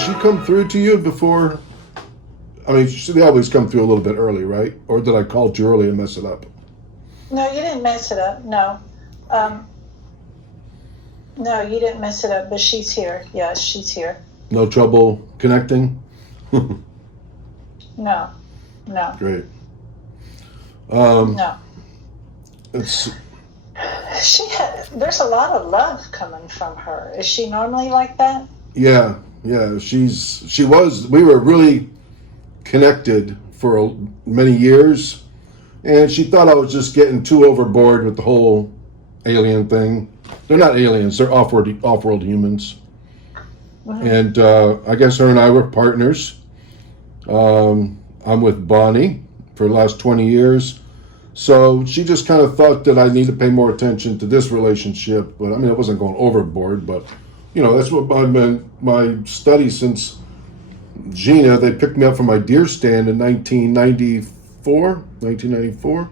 Does she come through to you before? I mean, they always come through a little bit early, right? Or did I call too early and mess it up? No, you didn't mess it up. No. No, you didn't mess it up, but she's here. Yes, she's here. No trouble connecting? No. Great. No. It's There's a lot of love coming from her. Is she normally like that? yeah. We were really connected for many years, and she thought I was just getting too overboard with the whole alien thing. They're not aliens, they're off-world humans. Mm-hmm. And I guess her and I were partners. I'm with Bonnie for the last 20 years. So she just kind of thought that I need to pay more attention to this relationship. But I mean, I wasn't going overboard, but that's what I've been, my study since Gina. They picked me up from my deer stand in 1994,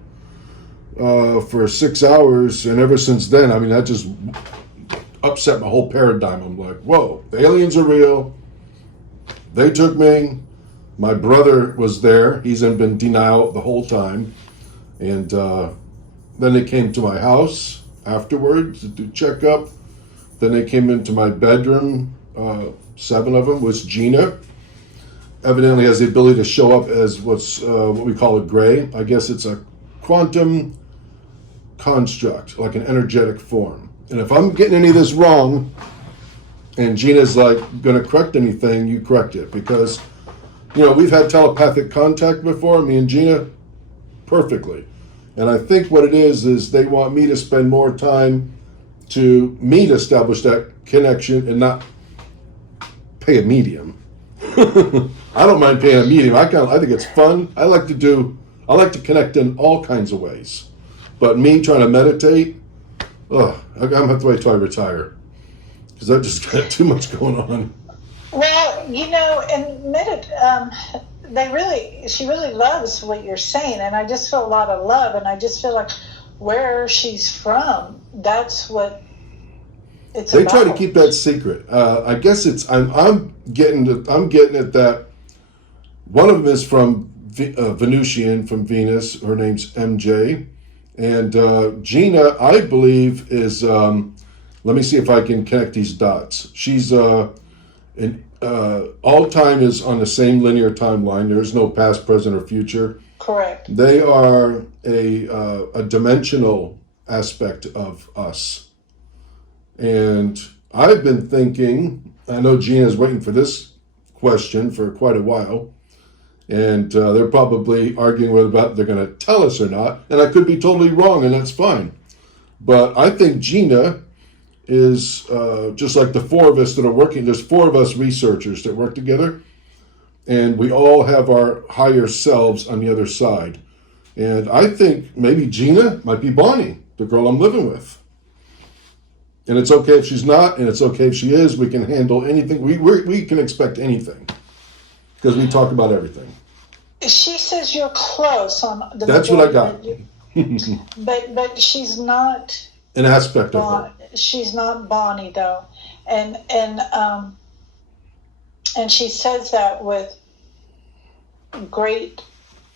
for 6 hours. And ever since then, I mean, that just upset my whole paradigm. I'm like, whoa, the aliens are real. They took me. My brother was there. He's been in denial the whole time. And then they came to my house afterwards to do checkup. Then they came into my bedroom, 7 of them, was Gina. Evidently has the ability to show up as what we call a gray. I guess it's a quantum construct, like an energetic form. And if I'm getting any of this wrong, and Gina's like going to correct anything, you correct it. Because, we've had telepathic contact before, me and Gina, perfectly. And I think what it is they want me to spend more time to establish that connection and not pay a medium. I don't mind paying a medium. I think it's fun. I like to connect in all kinds of ways. But me trying to meditate, I'm going to have to wait till I retire. Because I've just got too much going on. Well, and she really loves what you're saying, and I just feel a lot of love, and I just feel like where she's from, that's what it's they about. Try to keep that secret. I guess I'm getting at that. One of them is from Venusian, from Venus. Her name's MJ, and Gina, I believe, is. Let me see if I can connect these dots. She's all time is on the same linear timeline. There is no past, present, or future. Correct. They are a dimensional aspect of us. And I've been thinking, I know Gina's waiting for this question for quite a while, and they're probably arguing about they're going to tell us or not, and I could be totally wrong, and that's fine. But I think Gina is just like the 4 of us that are working. There's 4 of us researchers that work together, and we all have our higher selves on the other side. And I think maybe Gina might be Bonnie, the girl I'm living with. And it's okay if she's not, and it's okay if she is. We can handle anything. We can expect anything because we talk about everything. She says you're close on the. That's what I got. but she's not an aspect of her. She's not Bonnie though, and she says that with great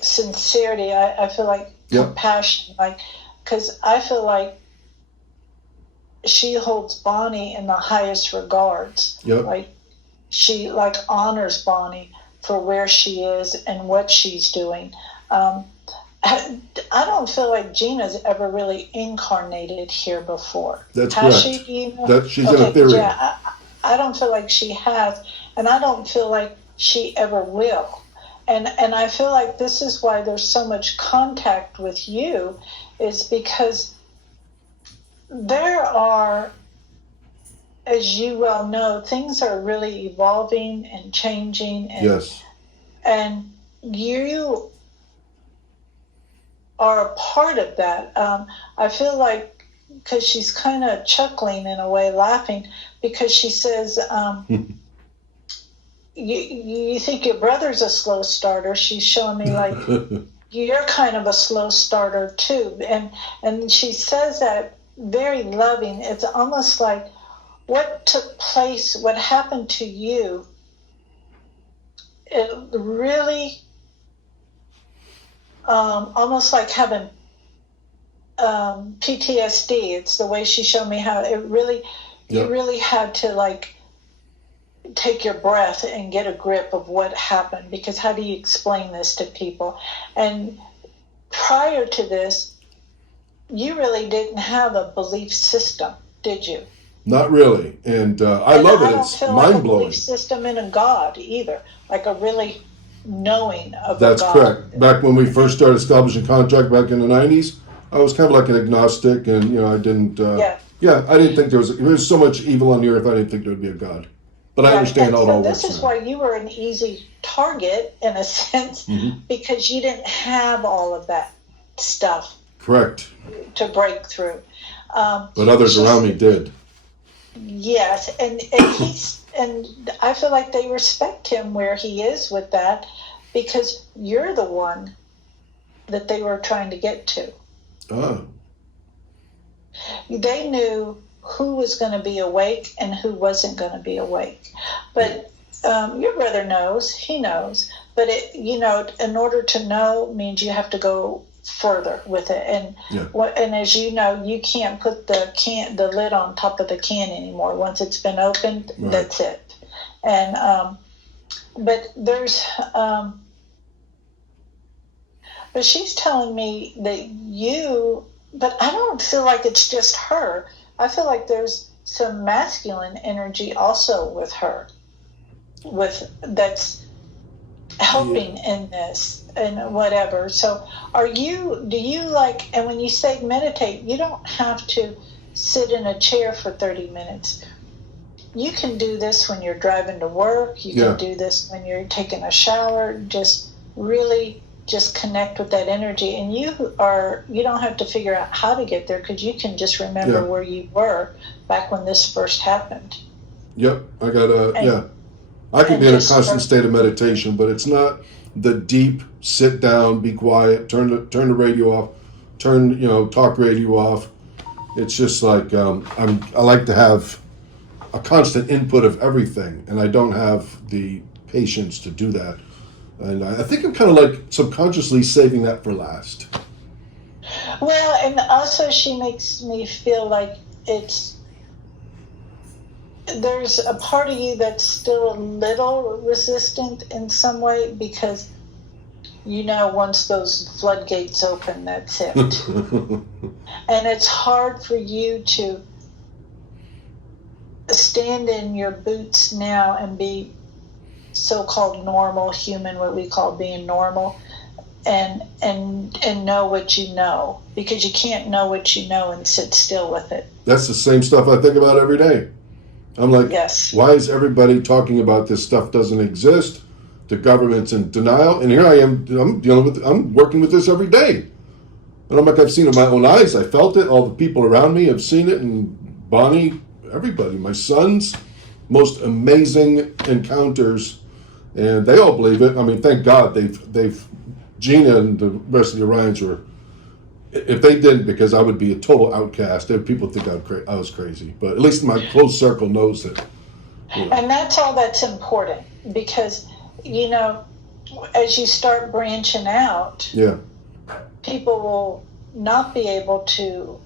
sincerity. I feel like compassion, like, because I feel like she holds Bonnie in the highest regards. Yep. Like she honors Bonnie for where she is and what she's doing. I don't feel like Gina's ever really incarnated here before. That's has correct. She? That she's in a theory. Yeah, I don't feel like she has, and I don't feel like she ever will. And I feel like this is why there's so much contact with you, is because there are, as you well know, things are really evolving and changing. And, yes. And you are a part of that. I feel like, because she's kind of chuckling in a way, laughing, because she says, you think your brother's a slow starter. She's showing me like you're kind of a slow starter too. And she says that very loving. It's almost like what took place, what happened to you it really almost like having PTSD. It's the way she showed me how it really, you really had to like take your breath and get a grip of what happened, because how do you explain this to people? And prior to this, you really didn't have a belief system, did you? Not really. And I love it. It's mind like a blowing. belief system in a God either, like a really knowing of That's a God. correct. Back when we first started establishing Contact back in the 90s, I was kind of like an agnostic, and I didn't. I didn't think there was so much evil on the earth. I didn't think there would be a God, but I understand how it all works. This is why you were an easy target in a sense, because you didn't have all of that stuff. Correct. To break through. But others around me did. Yes, and I feel like they respect him where he is with that, because you're the one that they were trying to get to. Oh. They knew who was going to be awake and who wasn't going to be awake. But your brother knows, he knows. But in order to know means you have to go further with it. And and as you know, you can't put the lid on top of the can anymore. Once it's been opened, that's it. And but there's but she's telling me that but I don't feel like it's just her. I feel like there's some masculine energy also with her, that's helping in this and whatever. So do you like, and when you say meditate, you don't have to sit in a chair for 30 minutes. You can do this when you're driving to work. You can do this when you're taking a shower. Just really just connect with that energy, and you don't have to figure out how to get there, because you can just remember where you were back when this first happened. Yep, I got I can be in a constant state of meditation, but it's not the deep sit down, be quiet, turn the radio off, turn talk radio off. It's just like I like to have a constant input of everything, and I don't have the patience to do that. And I think I'm kind of like subconsciously saving that for last. Well, and also she makes me feel like there's a part of you that's still a little resistant in some way, because once those floodgates open, that's it. And it's hard for you to stand in your boots now and be so-called normal human, what we call being normal, and know what you know, because you can't know what you know and sit still with it. That's the same stuff I think about every day. I'm like, why is everybody talking about this stuff doesn't exist? The government's in denial, and here I am. I'm working with this every day, and I'm like, I've seen it with my own eyes. I felt it. All the people around me have seen it, and Bonnie, everybody, my sons, most amazing encounters. And they all believe it. I mean, thank God they've Gina and the rest of the Orions were. If they didn't, because I would be a total outcast. People think I was crazy. But at least my close circle knows it. And that's all that's important, because as you start branching out, people will not be able to.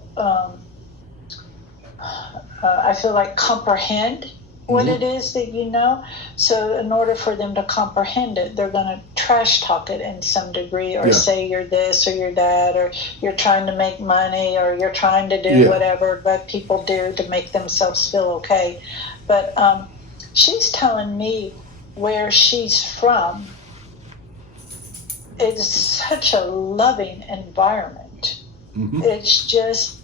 I feel like comprehend what it is that you know. So in order for them to comprehend it, they're going to trash talk it in some degree, or say you're this or you're that, or you're trying to make money, or you're trying to do whatever that people do to make themselves feel okay. But she's telling me where she's from is such a loving environment. It's just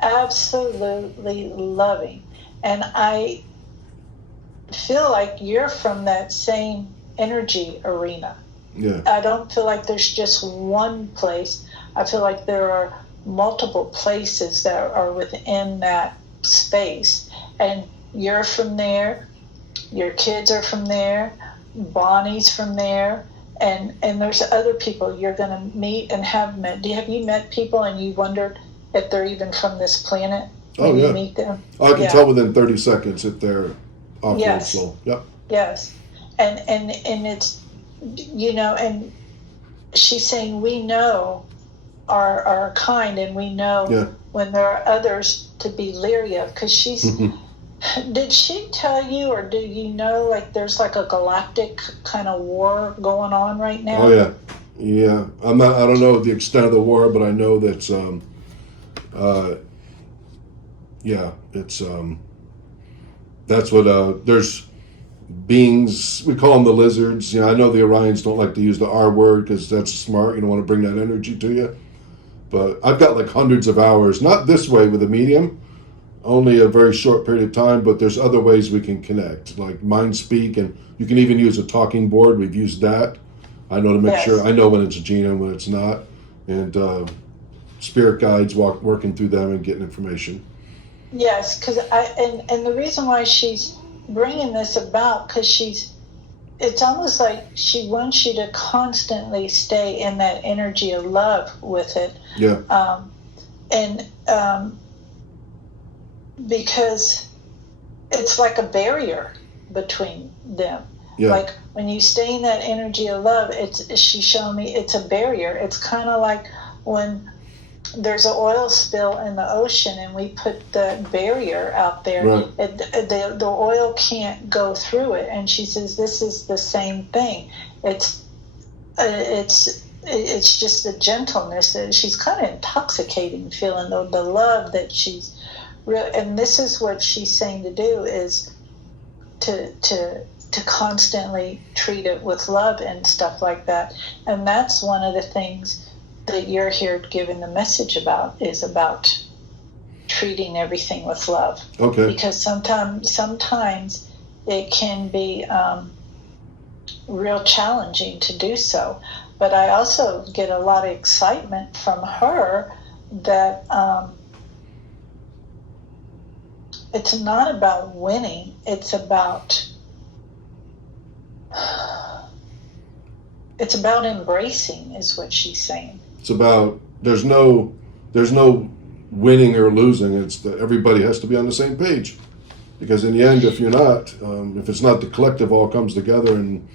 absolutely loving. And I feel like you're from that same energy arena. I don't feel like there's just one place. I feel like there are multiple places that are within that space. And you're from there, your kids are from there, Bonnie's from there, and there's other people you're going to meet and have met. Have you met people and you wondered if they're even from this planet when you meet them? I can tell within 30 seconds if they're off the soul. Yep. Yes. And it's and she's saying we know our kind, and we know when there are others to be leery of, because she's. Did she tell you, or do you know, like there's like a galactic kind of war going on right now? Oh yeah. I don't know the extent of the war, but I know that it's that's what there's beings, we call them the lizards. I know the Orions don't like to use the R word because that's smart. You don't want to bring that energy to you. But I've got like hundreds of hours, not this way with a medium, only a very short period of time, but there's other ways we can connect, like mind speak, and you can even use a talking board. We've used that. I know to make sure, I know when it's a Gina and when it's not. And spirit guides working through them and getting information. Yes, because and the reason why she's bringing this about, because it's almost like she wants you to constantly stay in that energy of love with it. Yeah. Because it's like a barrier between them. Yeah. Like when you stay in that energy of love, she's showing me it's a barrier. It's kind of like when there's an oil spill in the ocean and we put the barrier out there. Right. The oil can't go through it. And she says this is the same thing. It's just the gentleness that she's kind of intoxicating feeling, the love that she's. And this is what she's saying to do, is to constantly treat it with love and stuff like that. And that's one of the things that you're here giving the message about, is about treating everything with love. Okay. Because sometimes it can be real challenging to do so. But I also get a lot of excitement from her that it's not about winning. It's about embracing, is what she's saying. It's about there's no winning or losing. It's that everybody has to be on the same page, because in the end, if you're not, if it's not, the collective all comes together, and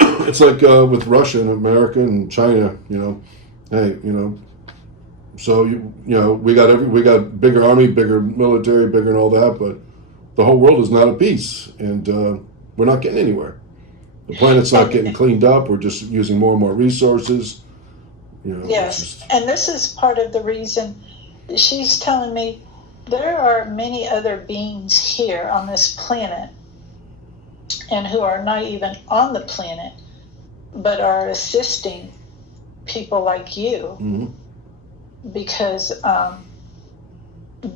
it's like with Russia and America and China. So we got bigger army, bigger military, bigger and all that, but the whole world is not at peace, and we're not getting anywhere. The planet's not getting cleaned up. We're just using more and more resources. Yes, and this is part of the reason she's telling me there are many other beings here on this planet, and who are not even on the planet, but are assisting people like you. Mm-hmm. Because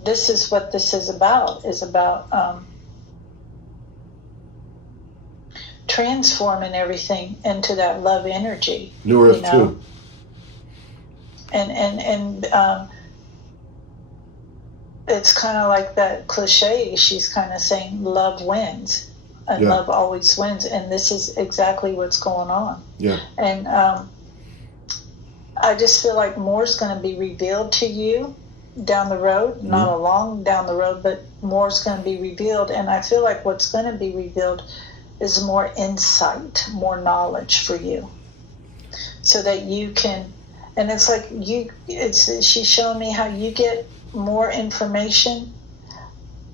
this is what this is about transforming everything into that love energy. New Earth too. And it's kind of like that cliche. She's kind of saying love wins, and love always wins, and this is exactly what's going on. Yeah. And I just feel like more's going to be revealed to you down the road, not along down the road, but more's going to be revealed. And I feel like what's going to be revealed is more insight, more knowledge for you, so that you can. And it's like she's showing me how you get more information,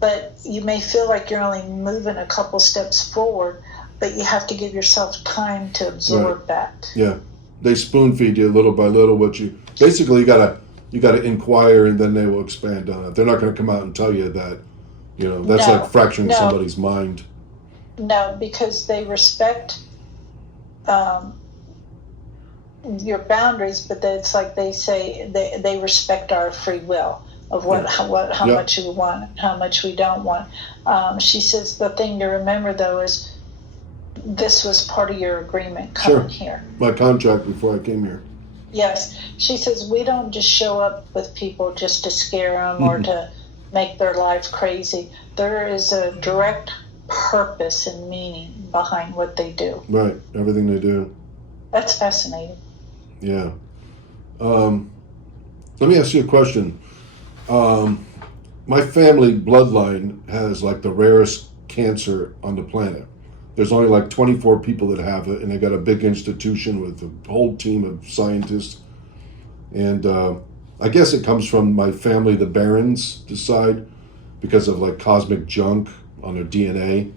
but you may feel like you're only moving a couple steps forward, but you have to give yourself time to absorb that. Yeah. They spoon feed you little by little what you basically you gotta inquire, and then they will expand on it. They're not going to come out and tell you that, that's like fracturing somebody's mind. No, because they respect your boundaries, but it's like they say they respect our free will of how much we want, how much we don't want. She says the thing to remember though is, this was part of your agreement coming here. My contract before I came here. Yes. She says we don't just show up with people just to scare them or to make their life crazy. There is a direct purpose and meaning behind what they do. Right. Everything they do. That's fascinating. Yeah. Let me ask you a question. My family bloodline has like the rarest cancer on the planet. there's only like 24 people that have it, and they got a big institution with a whole team of scientists. And I guess it comes from my family, the Barons, decide, because of like cosmic junk on their DNA.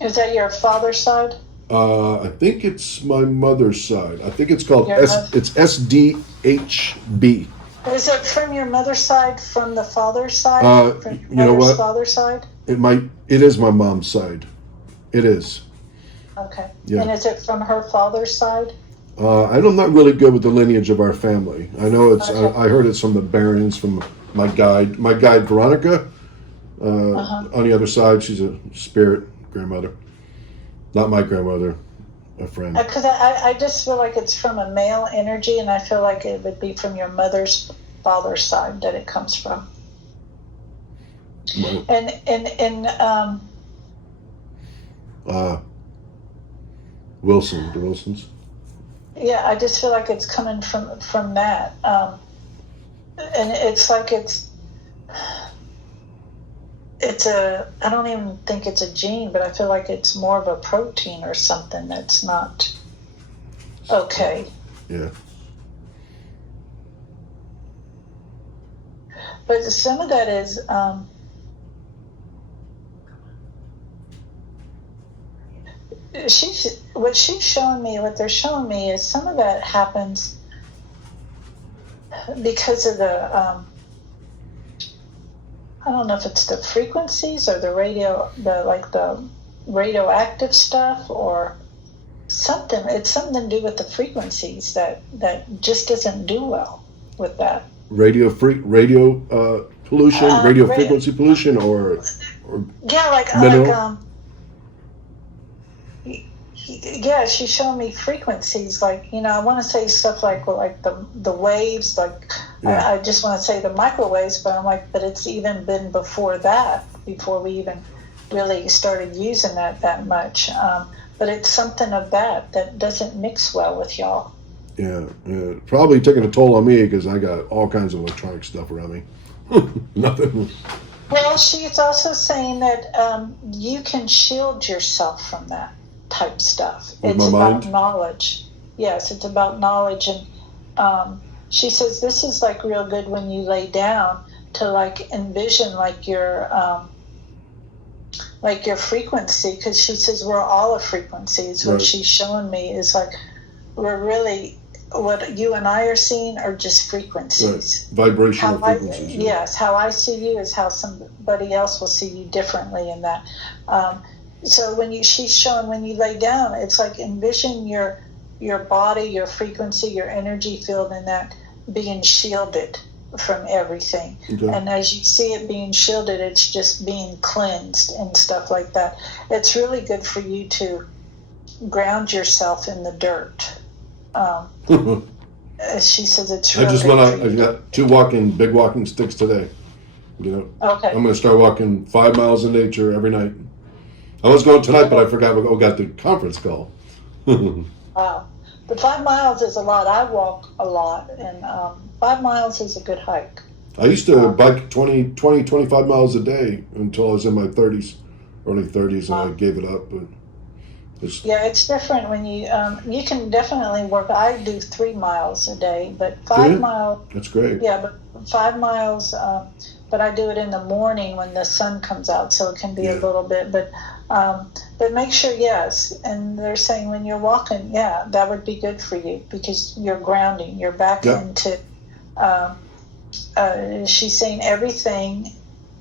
Is that your father's side? I think it's my mother's side. I think it's called it's SDHB. Is it from your mother's side, from the father's side? From your you know what? Father's side? It is my mom's side. It is. Okay. Yeah. And is it from her father's side? I'm not really good with the lineage of our family. I know it's. Okay. I heard it's from the Barons, from my guide. My guide Veronica. On the other side, she's a spirit grandmother. Not my grandmother, a friend. Because I just feel like it's from a male energy, and I feel like it would be from your mother's father's side that it comes from. My, And Wilson, the Wilsons. yeah, I just feel like it's coming from that, and it's like it's a, I don't even think it's a gene, but I feel like it's more of a protein or something that's not okay. Yeah. But some of that is what they're showing me is some of that happens because of the I don't know if it's the frequencies or the radioactive stuff or something. It's something to do with the frequencies that just doesn't do well with that. Radio pollution, radio frequency pollution, or yeah, yeah, she's showing me frequencies, like, I want to say stuff like the waves, like, yeah. I just want to say the microwaves, but I'm like, but it's even been before that, before we even really started using that much. But it's something of that doesn't mix well with y'all. Yeah, probably taking a toll on me because I got all kinds of electronic stuff around me. Nothing. Well, she's also saying that you can shield yourself from that type stuff. It's about knowledge. Yes, it's about knowledge. And she says this is like real good when you lay down to like envision like your frequency, because she says we're all a frequency. Is what she's showing me is like we're really, what you and I are seeing are just frequencies. Right. Vibrational frequencies. Yes, how I see you is how somebody else will see you differently in that. So she's showing when you lay down, it's like envision your body, your frequency, your energy field, and that being shielded from everything. Okay. And as you see it being shielded, it's just being cleansed and stuff like that. It's really good for you to ground yourself in the dirt. She says it's really I've got 2 big walking sticks today. Okay. I'm going to start walking 5 miles in nature every night. I was going tonight, but I forgot we got the conference call. Wow. But 5 miles is a lot. I walk a lot, and 5 miles is a good hike. I used to bike 25 miles a day until I was in my 30s, early 30s, and I gave it up. But it's different when you can definitely work. I do 3 miles a day, but 5 miles. That's great. Yeah, but 5 miles. But I do it in the morning when the sun comes out, so it can be a little bit. But make sure, yes. And they're saying when you're walking, that would be good for you because you're grounding. You're back into. She's saying everything,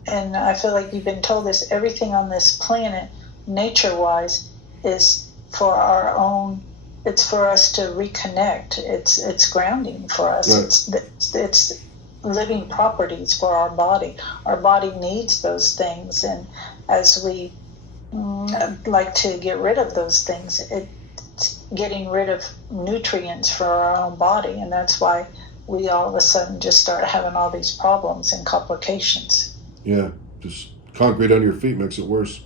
and I feel like you've been told this. Everything on this planet, nature-wise, is for our own. It's for us to reconnect. It's grounding for us. Right. It's living properties for our body. Our body needs those things, and as we like to get rid of those things, it's getting rid of nutrients for our own body, and that's why we all of a sudden just start having all these problems and complications. Yeah, just concrete under your feet makes it worse.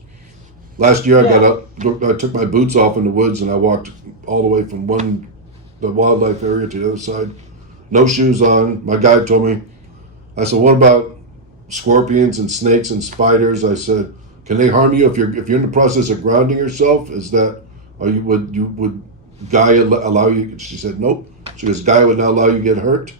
Last year I got up, I took my boots off in the woods, and I walked all the way from the wildlife area to the other side. No shoes on. My guide told me, I said, what about scorpions and snakes and spiders? I said, Can they harm you if you're in the process of grounding yourself? Is that, would Gaia allow you? She said nope. She goes, Gaia would not allow you to get hurt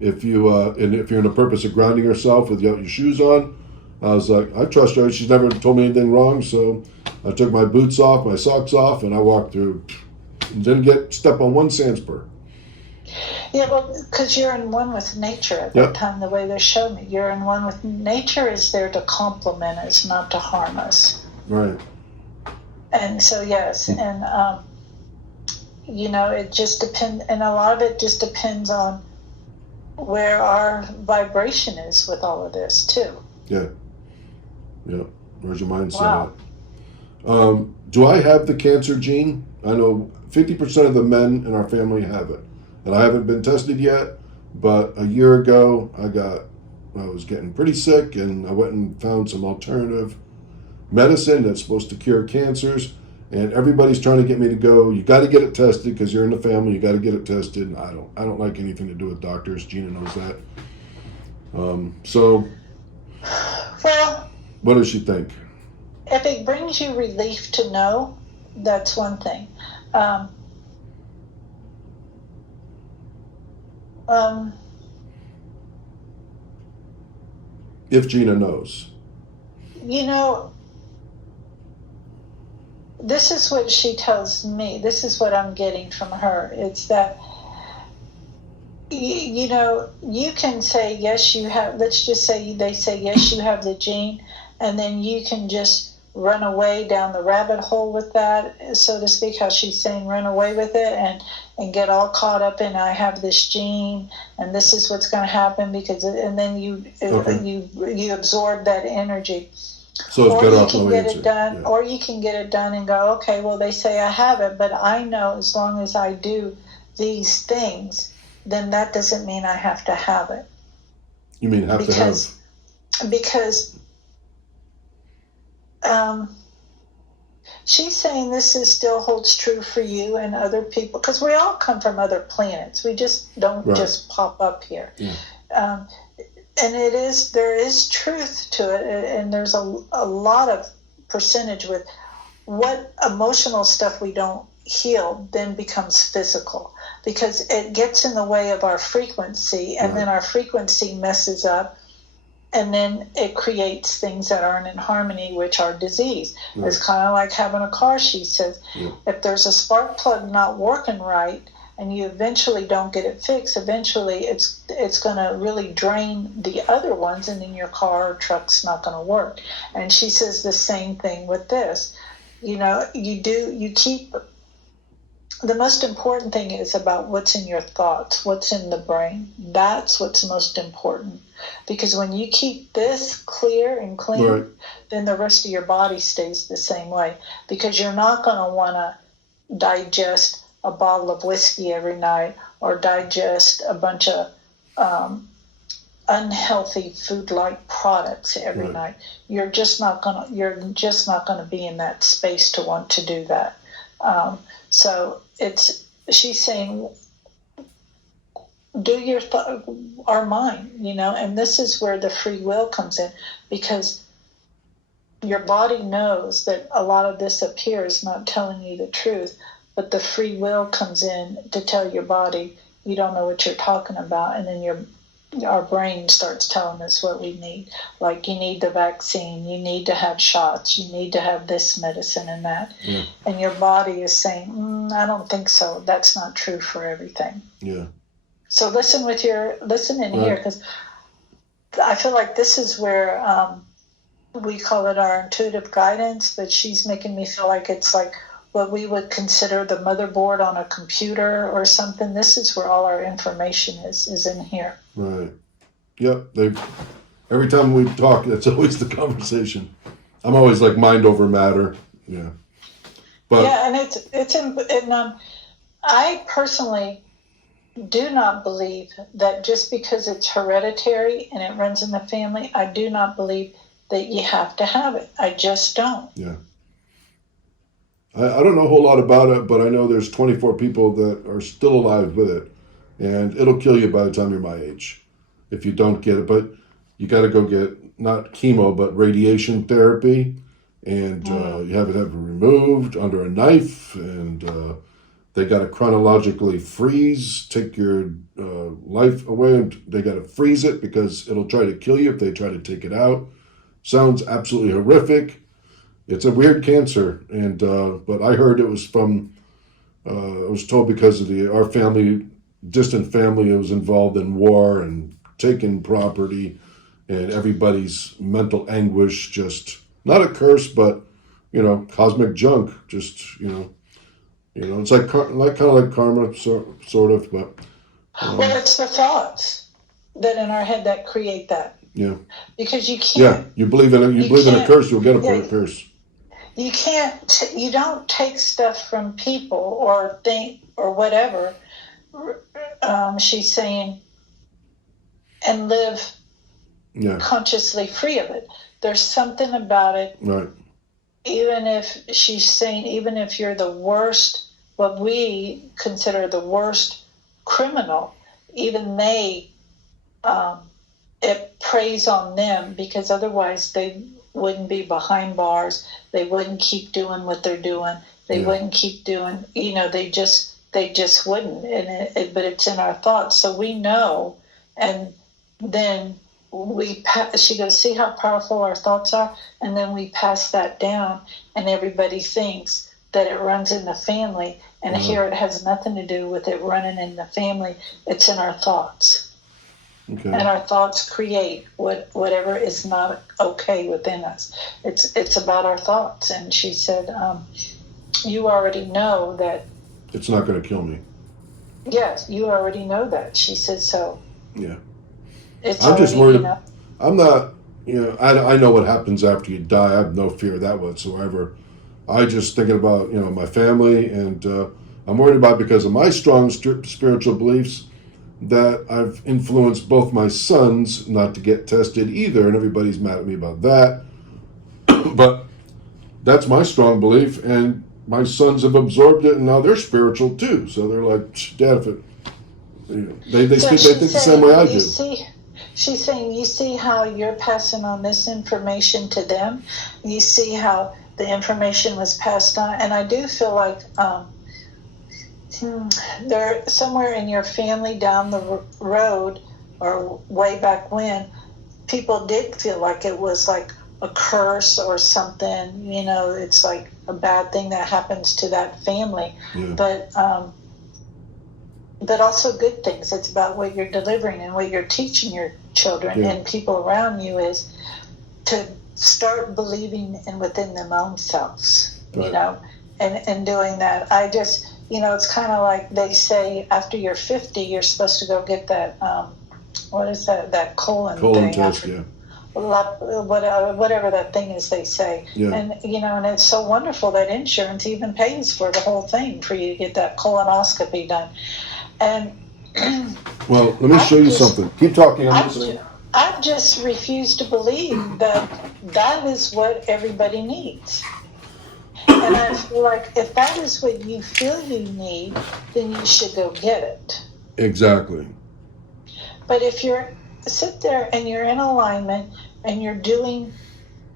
if you're in the purpose of grounding yourself without your shoes on. I was like, I trust her. She's never told me anything wrong, so I took my boots off, my socks off, and I walked through. And didn't step on one sand spur. Yeah, well, because you're in one with nature at that time, the way they showed me. You're in one with nature is there to complement us, not to harm us. Right. And so, yes, and, it just depends, and a lot of it just depends on where our vibration is with all of this, too. Yeah. Yeah. Where's your mindset Wow. at? Do I have the cancer gene? I know 50% of the men in our family have it. And I haven't been tested yet, but a year ago I was getting pretty sick, and I went and found some alternative medicine that's supposed to cure cancers, and everybody's trying to get me to go, you got to get it tested because you're in the family, you got to get it tested. And I don't like anything to do with doctors. Gina knows that. So Well, what does she think? if it brings you relief to know, that's one thing. If Gina knows. This is what she tells me. This is what I'm getting from her. It's that, you can say, yes, you have, let's just say they say, yes, you have the gene, and then you can just run away down the rabbit hole with that, so to speak, how she's saying run away with it and get all caught up in I have this gene and this is what's going to happen and then you absorb that energy. So it's better off no no answer. Yeah. Or you can get it done and go, okay, well, they say I have it, but I know as long as I do these things, then that doesn't mean I have to have it. You mean have to have? Because she's saying this still holds true for you and other people, because we all come from other planets. We just don't just pop up here. Yeah. And there is truth to it, and there's a lot of percentage with what emotional stuff we don't heal then becomes physical, because it gets in the way of our frequency, and then our frequency messes up, and then it creates things that aren't in harmony, which are disease. Right. It's kind of like having a car, she says. Yeah. If there's a spark plug not working right, and you eventually don't get it fixed, eventually it's going to really drain the other ones, and then your car or truck's not going to work. And she says the same thing with this. You keep... The most important thing is about what's in your thoughts, what's in the brain. That's what's most important. Because when you keep this clear and clean, then the rest of your body stays the same way. Because you're not going to want to digest a bottle of whiskey every night or digest a bunch of unhealthy food-like products every night. You're just not going to be in that space to want to do that. So she's saying, do our mind, and this is where the free will comes in, because your body knows that a lot of this up here is not telling you the truth, but the free will comes in to tell your body, you don't know what you're talking about, and then our brain starts telling us what we need. Like, you need the vaccine, you need to have shots, you need to have this medicine and that. Yeah. And your body is saying, I don't think so. That's not true for everything. Yeah. So listen in here, because I feel like this is where we call it our intuitive guidance, but she's making me feel like it's like what we would consider the motherboard on a computer or something. This is where all our information is in here. Right. Yep. Every time we talk, that's always the conversation. I'm always like mind over matter. Yeah. But and I personally do not believe that just because it's hereditary and it runs in the family, I do not believe that you have to have it. I just don't. Yeah. I don't know a whole lot about it, but I know there's 24 people that are still alive with it, and it'll kill you by the time you're my age if you don't get it. But you got to go get not chemo, but radiation therapy, and you have it removed under a knife, and they got to chronologically freeze, take your life away, and they got to freeze it because it'll try to kill you if they try to take it out. Sounds absolutely horrific. It's a weird cancer, and but I heard it was from. I was told because of our family, distant family, was involved in war and taking property, and everybody's mental anguish. Just not a curse, but cosmic junk. Just it's like kind of like karma, sort of. But well, it's the thoughts that in our head that create that. Yeah. Because you can't. Yeah, you believe in a curse, you'll get a curse. You can't. You don't take stuff from people or think or whatever. She's saying, and live consciously free of it. There's something about it. Right. Even if she's saying, even if you're the worst, what we consider the worst criminal, even they, it preys on them because otherwise they wouldn't be behind bars. They wouldn't keep doing what they're doing. They wouldn't keep doing, they just wouldn't. But it's in our thoughts. So we know. And then she goes, see how powerful our thoughts are? And then we pass that down and everybody thinks that it runs in the family. And here it has nothing to do with it running in the family. It's in our thoughts. Okay. And our thoughts create whatever is not okay within us. It's about our thoughts. And she said, you already know that. It's not going to kill me. Yes, you already know that. She said so. Yeah. I'm just worried. I'm not, I know what happens after you die. I have no fear of that whatsoever. I just thinking about, my family, and I'm worried about because of my strong spiritual beliefs that I've influenced both my sons not to get tested either, and everybody's mad at me about that. But that's my strong belief, and my sons have absorbed it, and now they're spiritual too. So they're like, Dad, if it, they think the same way I do. She's saying, you see how you're passing on this information to them? You see how the information was passed on? And I do feel like there somewhere in your family down the road or way back when, people did feel like it was like a curse or something. It's like a bad thing that happens to that family. Yeah. But also good things. It's about what you're delivering and what you're teaching your children and people around you is to start believing in within them own selves, and doing that. I just, it's kind of like they say after you're 50, you're supposed to go get that, what is that colon thing? Test, yeah. Whatever that thing is they say. Yeah. And, and it's so wonderful that insurance even pays for the whole thing for you to get that colonoscopy done. And well, let me show you something. Keep talking. I'm listening. I just refuse to believe that is what everybody needs. And I feel like if that is what you feel you need, then you should go get it. Exactly. But if you're sit there and you're in alignment and you're doing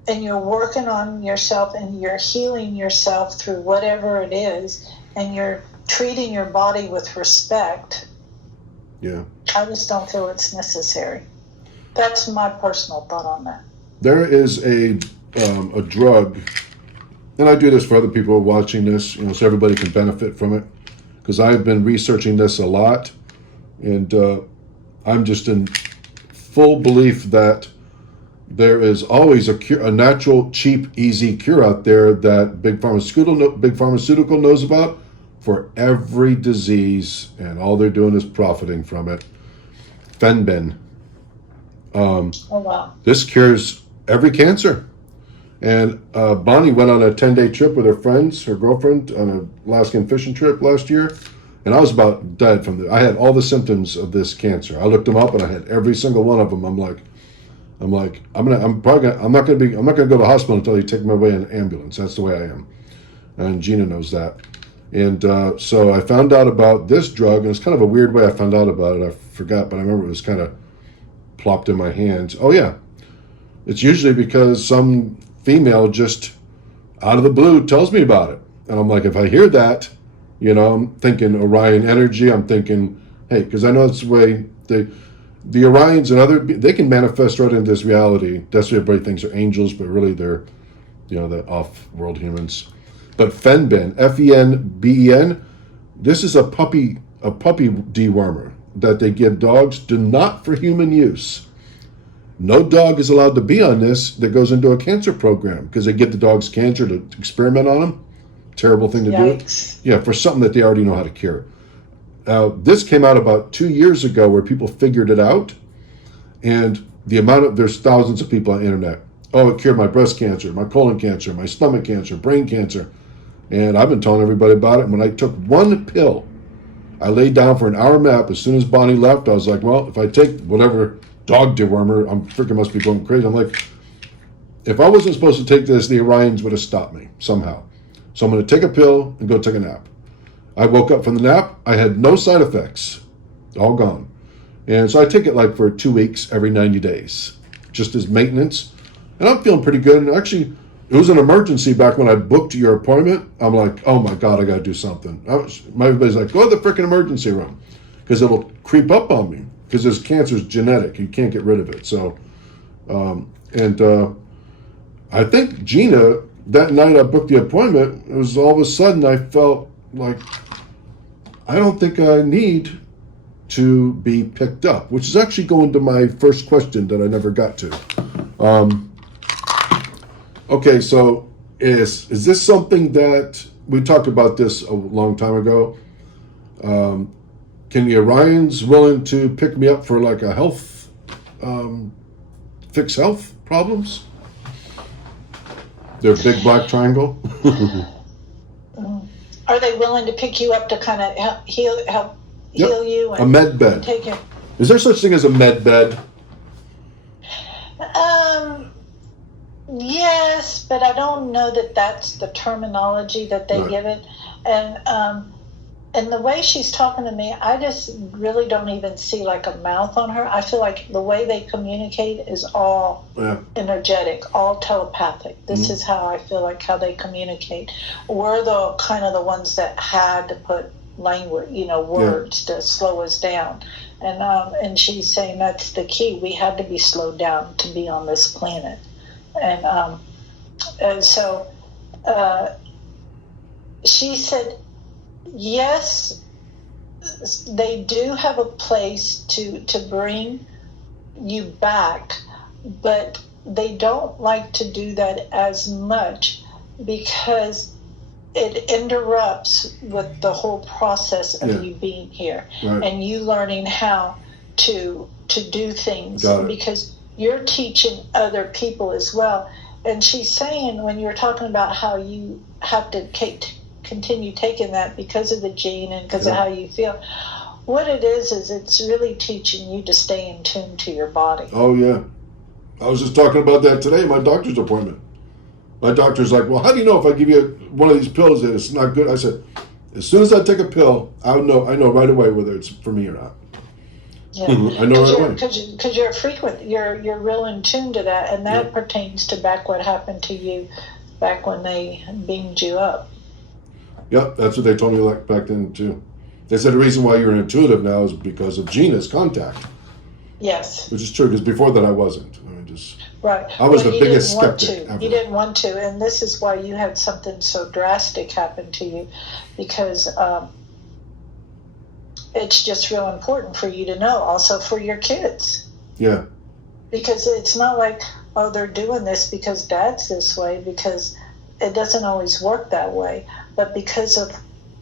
and you're working on yourself and you're healing yourself through whatever it is and you're treating your body with respect, I just don't feel it's necessary. That's my personal thought on that. There is a drug, and I do this for other people watching this, so everybody can benefit from it, because I've been researching this a lot, and I'm just in full belief that there is always a natural, cheap, easy cure out there that big pharmaceutical knows about for every disease, and all they're doing is profiting from it. Fenbin. Oh, wow. This cures every cancer. And Bonnie went on a 10-day trip with her friends, her girlfriend, on an Alaskan fishing trip last year, and I was about dead from I had all the symptoms of this cancer. I looked them up, and I had every single one of them. I'm not gonna go to the hospital until you take me away in an ambulance. That's the way I am, and Gina knows that. And so I found out about this drug, and it's kind of a weird way I found out about it. I forgot, but I remember it was kind of plopped in my hands. Oh yeah, it's usually because some female just out of the blue tells me about it. And I'm like, if I hear that, I'm thinking Orion energy. I'm thinking, hey, because I know it's the way the Orions and they can manifest right into this reality. That's what everybody thinks are angels, but really they're, the off-world humans. But Fenben, Fenben, this is a puppy dewormer that they give dogs, do not for human use. No dog is allowed to be on this that goes into a cancer program because they give the dogs cancer to experiment on them. Terrible thing to Yikes. do. Yeah, for something that they already know how to cure. This came out about 2 years ago where people figured it out. And there's thousands of people on the internet. Oh, it cured my breast cancer, my colon cancer, my stomach cancer, brain cancer. And I've been telling everybody about it. And when I took one pill, I laid down for an hour nap. As soon as Bonnie left, I was like, well, if I take whatever dog dewormer, I'm freaking must be going crazy. I'm like, if I wasn't supposed to take this, the Orions would have stopped me somehow. So I'm going to take a pill and go take a nap. I woke up from the nap. I had no side effects. All gone. And so I take it like for 2 weeks every 90 days, just as maintenance. And I'm feeling pretty good. And actually, it was an emergency back when I booked your appointment. I'm like, oh my God, I got to do something. Everybody's like, go to the freaking emergency room because it'll creep up on me because this cancer is genetic. You can't get rid of it. So, I think Gina, that night I booked the appointment, it was all of a sudden I felt like, I don't think I need to be picked up, which is actually going to my first question that I never got to. Okay, so is this something that, we talked about this a long time ago, can the Orions willing to pick me up for like a health, fix health problems? Their big black triangle? Are they willing to pick you up to kind of help heal you? And a med bed. Take you. Is there such thing as a med bed? Yes, but I don't know that that's the terminology that they give it. And the way she's talking to me, I just really don't even see like a mouth on her. I feel like the way they communicate is all energetic, all telepathic. This is how I feel like how they communicate. We're the kind of the ones that had to put language, words to slow us down. And she's saying that's the key. We had to be slowed down to be on this planet. And so she said, yes, they do have a place to bring you back, but they don't like to do that as much because it interrupts with the whole process of you being here and you learning how to do things because you're teaching other people as well. And she's saying when you're talking about how you have to continue taking that because of the gene and because of how you feel, what it is it's really teaching you to stay in tune to your body. Oh yeah, I was just talking about that today at my doctor's appointment. My doctor's like, well, how do you know if I give you one of these pills that it's not good? I said, as soon as I take a pill, I know right away whether it's for me or not. Yeah, I know right away. Because you're frequent, you're real in tune to that, and that pertains to back what happened to you back when they beamed you up. Yep, that's what they told me back then too. They said the reason why you're an intuitive now is because of Gina's contact. Yes. Which is true, because before that I wasn't. Right. I was the biggest skeptic ever. You didn't want to, and this is why you had something so drastic happen to you, because it's just real important for you to know, also for your kids. Yeah. Because it's not like, oh, they're doing this because Dad's this way, because it doesn't always work that way. But because of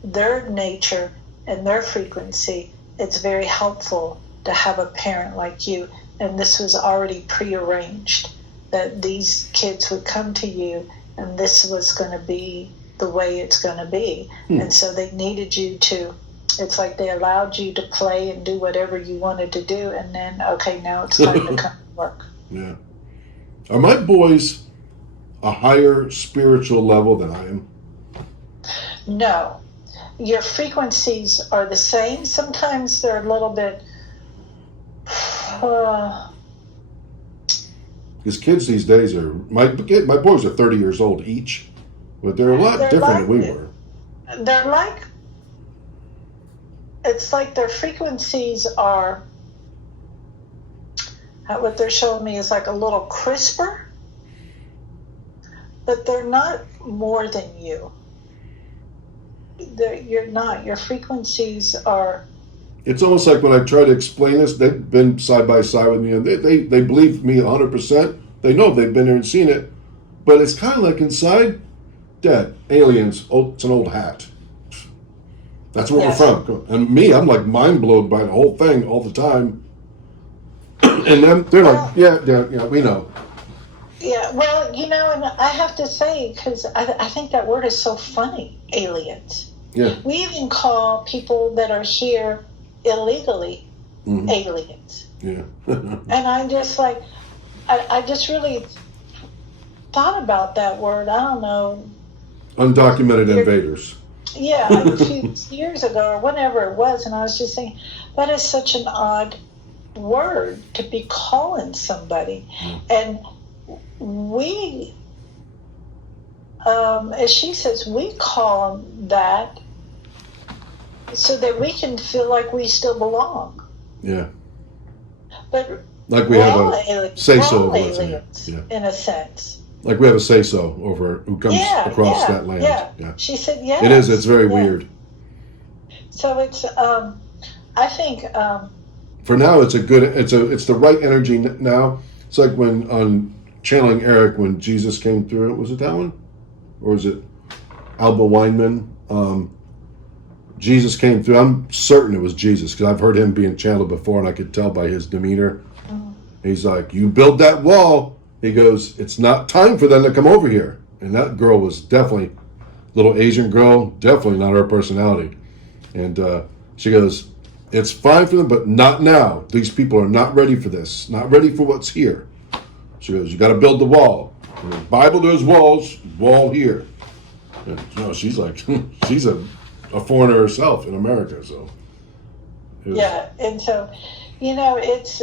their nature and their frequency, it's very helpful to have a parent like you. And this was already prearranged, that these kids would come to you and this was going to be the way it's going to be. And so they needed you to, it's like they allowed you to play and do whatever you wanted to do. And then, okay, now it's time to come to work. Yeah. Are my boys a higher spiritual level than I am? No. Your frequencies are the same. Sometimes they're a little bit... Because kids these days are... My boys are 30 years old each. But they're a lot They're different than we like- were. They're like, it's like their frequencies are, what they're showing me is like a little crisper, but they're not more than you. You're not. Your frequencies are. It's almost like when I try to explain this, they've been side by side with me, and they believe me 100%. They know they've been there and seen it, but it's kind of like inside, Dad, aliens. Oh, it's an old hat. That's where Yes. we're from. And me, I'm like mind blown by the whole thing all the time. And them, they're like, yeah, we know. Yeah, well, and I have to say, because I think that word is so funny, aliens. Yeah. We even call people that are here illegally aliens. Yeah. And I'm just like, I just really thought about that word. I don't know. Undocumented invaders. Yeah, like a few years ago or whenever it was, and I was just thinking, that is such an odd word to be calling somebody. And we, as she says, we call them that so that we can feel like we still belong. Yeah. But Like we have a say-so over what's in it. aliens, Yeah. in a sense. Like we have a say-so over who comes across that land. Yeah. She said yes. It is. It's very weird. So it's, I think, For now, it's the right energy now. It's like when on Channeling Eric, when Jesus came through. Was it that one? Or was it Alba Weinman? Jesus came through. I'm certain it was Jesus because I've heard him being channeled before and I could tell by his demeanor. He's like, you build that wall. He goes, it's not time for them to come over here. And that girl was definitely, little Asian girl, definitely not her personality. And she goes, it's fine for them, but not now. These people are not ready for this, not ready for what's here. She goes, you got to build the wall. In the Bible, there's walls, wall here. And, she's like, she's a foreigner herself in America. So yeah. And so, it's,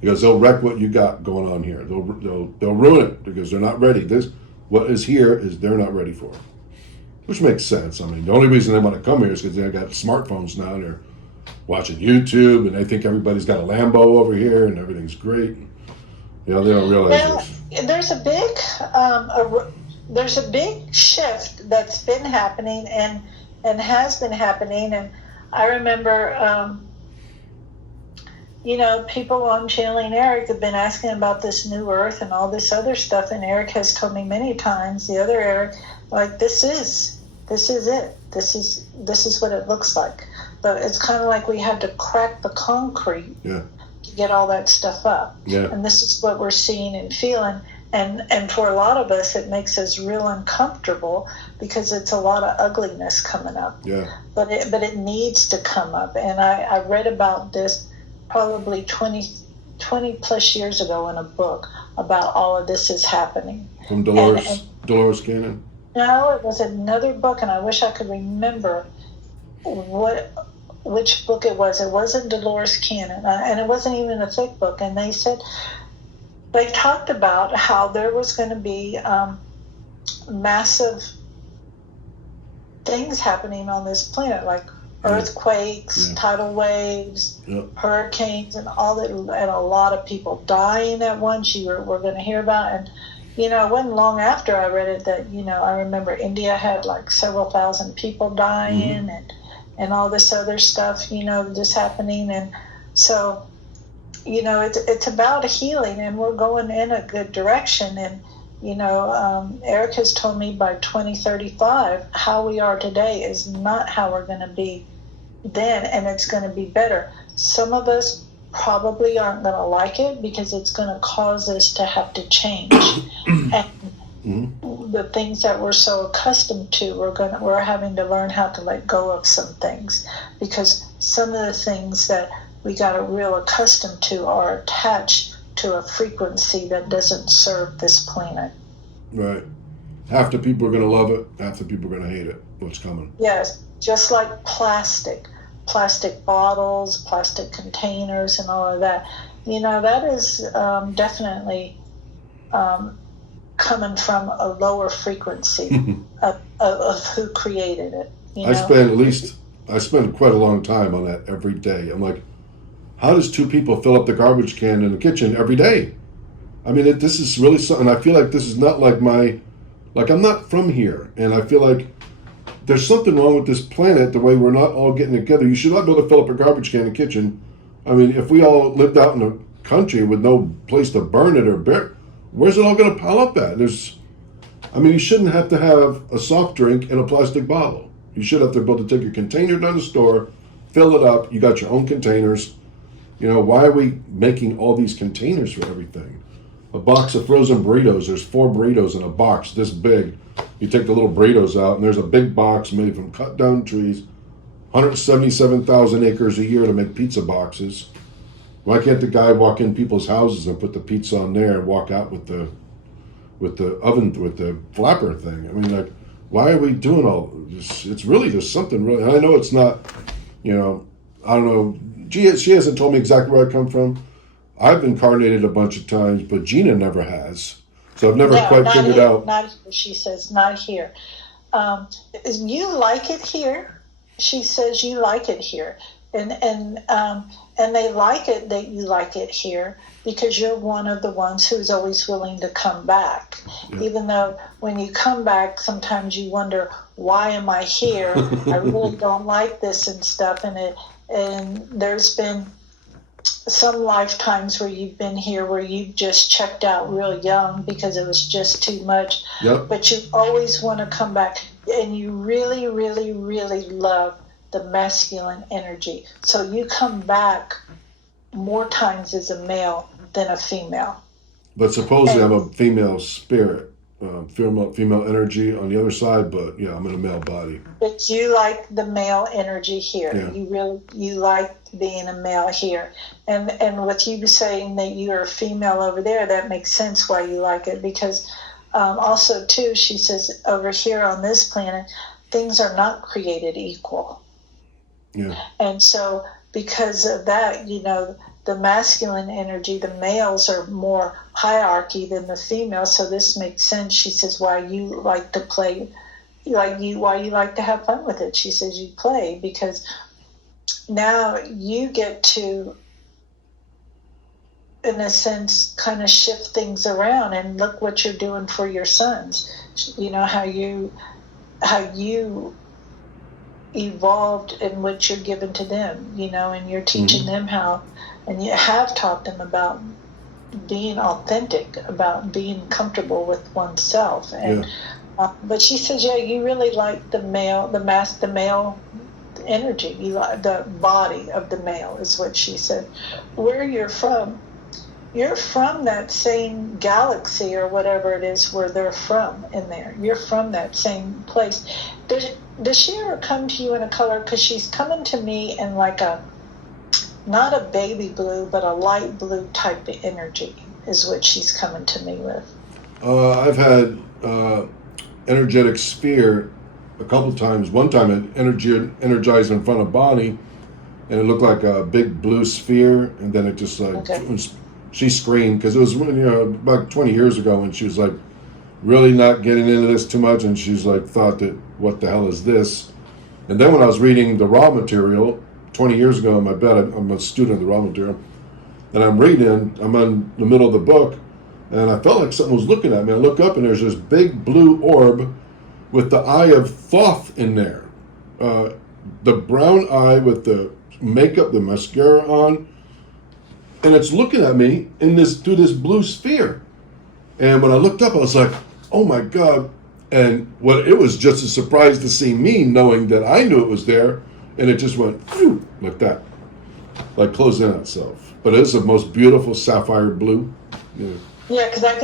he goes, they'll wreck what you got going on here. They'll ruin it because they're not ready. What is here is they're not ready for it. Which makes sense. I mean, the only reason they want to come here is because they got smartphones now and they're watching YouTube and they think everybody's got a Lambo over here and everything's great. They don't realize this. There's a big shift that's been happening and has been happening. And I remember, people on Channeling Eric have been asking about this new earth and all this other stuff. And Eric has told me many times, the other Eric, like, this is it. This is what it looks like. But it's kind of like we had to crack the concrete to get all that stuff up. Yeah. And this is what we're seeing and feeling. And for a lot of us, it makes us real uncomfortable because it's a lot of ugliness coming up. Yeah. But it needs to come up. And I read about this probably 20 plus years ago in a book about all of this is happening. From Dolores Cannon? No, it was another book, and I wish I could remember which book it was. It wasn't Dolores Cannon, and it wasn't even a thick book. And they talked about how there was going to be massive things happening on this planet, like earthquakes, tidal waves, hurricanes, and all that, and a lot of people dying at once. We're going to hear about, and it wasn't long after I read it that I remember India had like several thousand people dying, and all this other stuff, just happening, and so it's about healing, and we're going in a good direction, and Eric has told me by 2035, how we are today is not how we're going to be then, and it's going to be better. Some of us probably aren't going to like it because it's going to cause us to have to change. And the things that we're so accustomed to, we're having to learn how to let go of some things, because some of the things that we got real accustomed to are attached to a frequency that doesn't serve this planet. Right. Half the people are going to love it, half the people are going to hate it. What's coming? Yes, just like plastic bottles, plastic containers, and all of that. That is definitely coming from a lower frequency of who created it. I spend quite a long time on that every day. I'm like, how does two people fill up the garbage can in the kitchen every day? I mean, this is really something. I feel like this is not like I'm not from here, and I feel like there's something wrong with this planet, the way we're not all getting together. You should not be able to fill up a garbage can in the kitchen. I mean, if we all lived out in the country with no place to burn it where's it all going to pile up at? You shouldn't have to have a soft drink in a plastic bottle. You should have to be able to take your container down the store, fill it up. You got your own containers. Why are we making all these containers for everything? A box of frozen burritos. There's 4 burritos in a box this big. You take the little burritos out, and there's a big box made from cut down trees. 177,000 acres a year to make pizza boxes. Why can't the guy walk in people's houses and put the pizza on there and walk out with the oven, with the flapper thing? I mean, like, why are we doing all this? It's really, there's something really, and I know it's not, I don't know. She hasn't told me exactly where I come from. I've incarnated a bunch of times, but Gina never has. So I've never quite figured here, out. Not here, she says, not here. You like it here. She says you like it here. And they like it that you like it here because you're one of the ones who's always willing to come back. Yeah. Even though when you come back, sometimes you wonder, why am I here? I really don't like this and stuff. And there's been some lifetimes where you've been here where you just checked out real young because it was just too much. Yep. But you always want to come back, and you really, really, really love the masculine energy. So you come back more times as a male than a female. But supposedly I'm a female spirit, female energy on the other side, but yeah, I'm in a male body. But you like the male energy here. Yeah. You like being a male here. And with you saying that you're a female over there, that makes sense why you like it, because also too, she says over here on this planet, things are not created equal. Yeah. And so because of that, the masculine energy, the males are more hierarchy than the females. So this makes sense. She says, why you like to play, why you like to have fun with it. She says you play because now you get to, in a sense, kind of shift things around and look what you're doing for your sons. How you evolved in what you're giving to them, and you're teaching them how, and you have taught them about being authentic, about being comfortable with oneself. And but she says, you really like the male energy. You like the body of the male, is what she said. Where you're from that same galaxy or whatever it is where they're from in there. You're from that same place. Does she ever come to you in a color? Because she's coming to me in like not a baby blue, but a light blue type of energy is what she's coming to me with. I've had energetic sphere a couple times. One time it energized in front of Bonnie, and it looked like a big blue sphere, and then it just she screamed because it was about 20 years ago when she was like really not getting into this too much, and she's like thought that what the hell is this? And then when I was reading the raw material 20 years ago in my bed, I'm a student of the raw material, and I'm in the middle of the book, and I felt like something was looking at me. I look up and there's this big blue orb with the eye of Thoth in there, the brown eye with the makeup, the mascara on, and it's looking at me through this blue sphere. And when I looked up, I was like, oh my God. And it was just a surprise to see me, knowing that I knew it was there, and it just went like that, like closed in on itself. But it's the most beautiful sapphire blue. Yeah, because I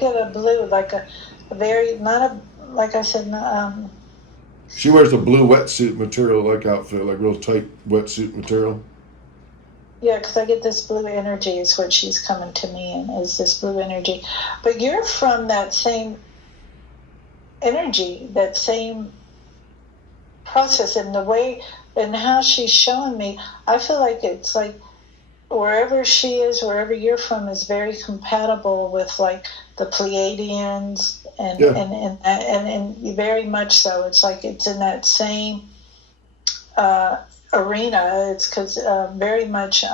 get a blue, like a very, not a, like I said, she wears a blue wetsuit material like outfit, like real tight wetsuit material. Yeah, because I get this blue energy is what she's coming to me in, is this blue energy. But you're from that same energy, that same process, and the way and how she's showing me, I feel like it's like wherever she is, wherever you're from, is very compatible with like the Pleiadians and very much so. It's like it's in that same arena. It's because very much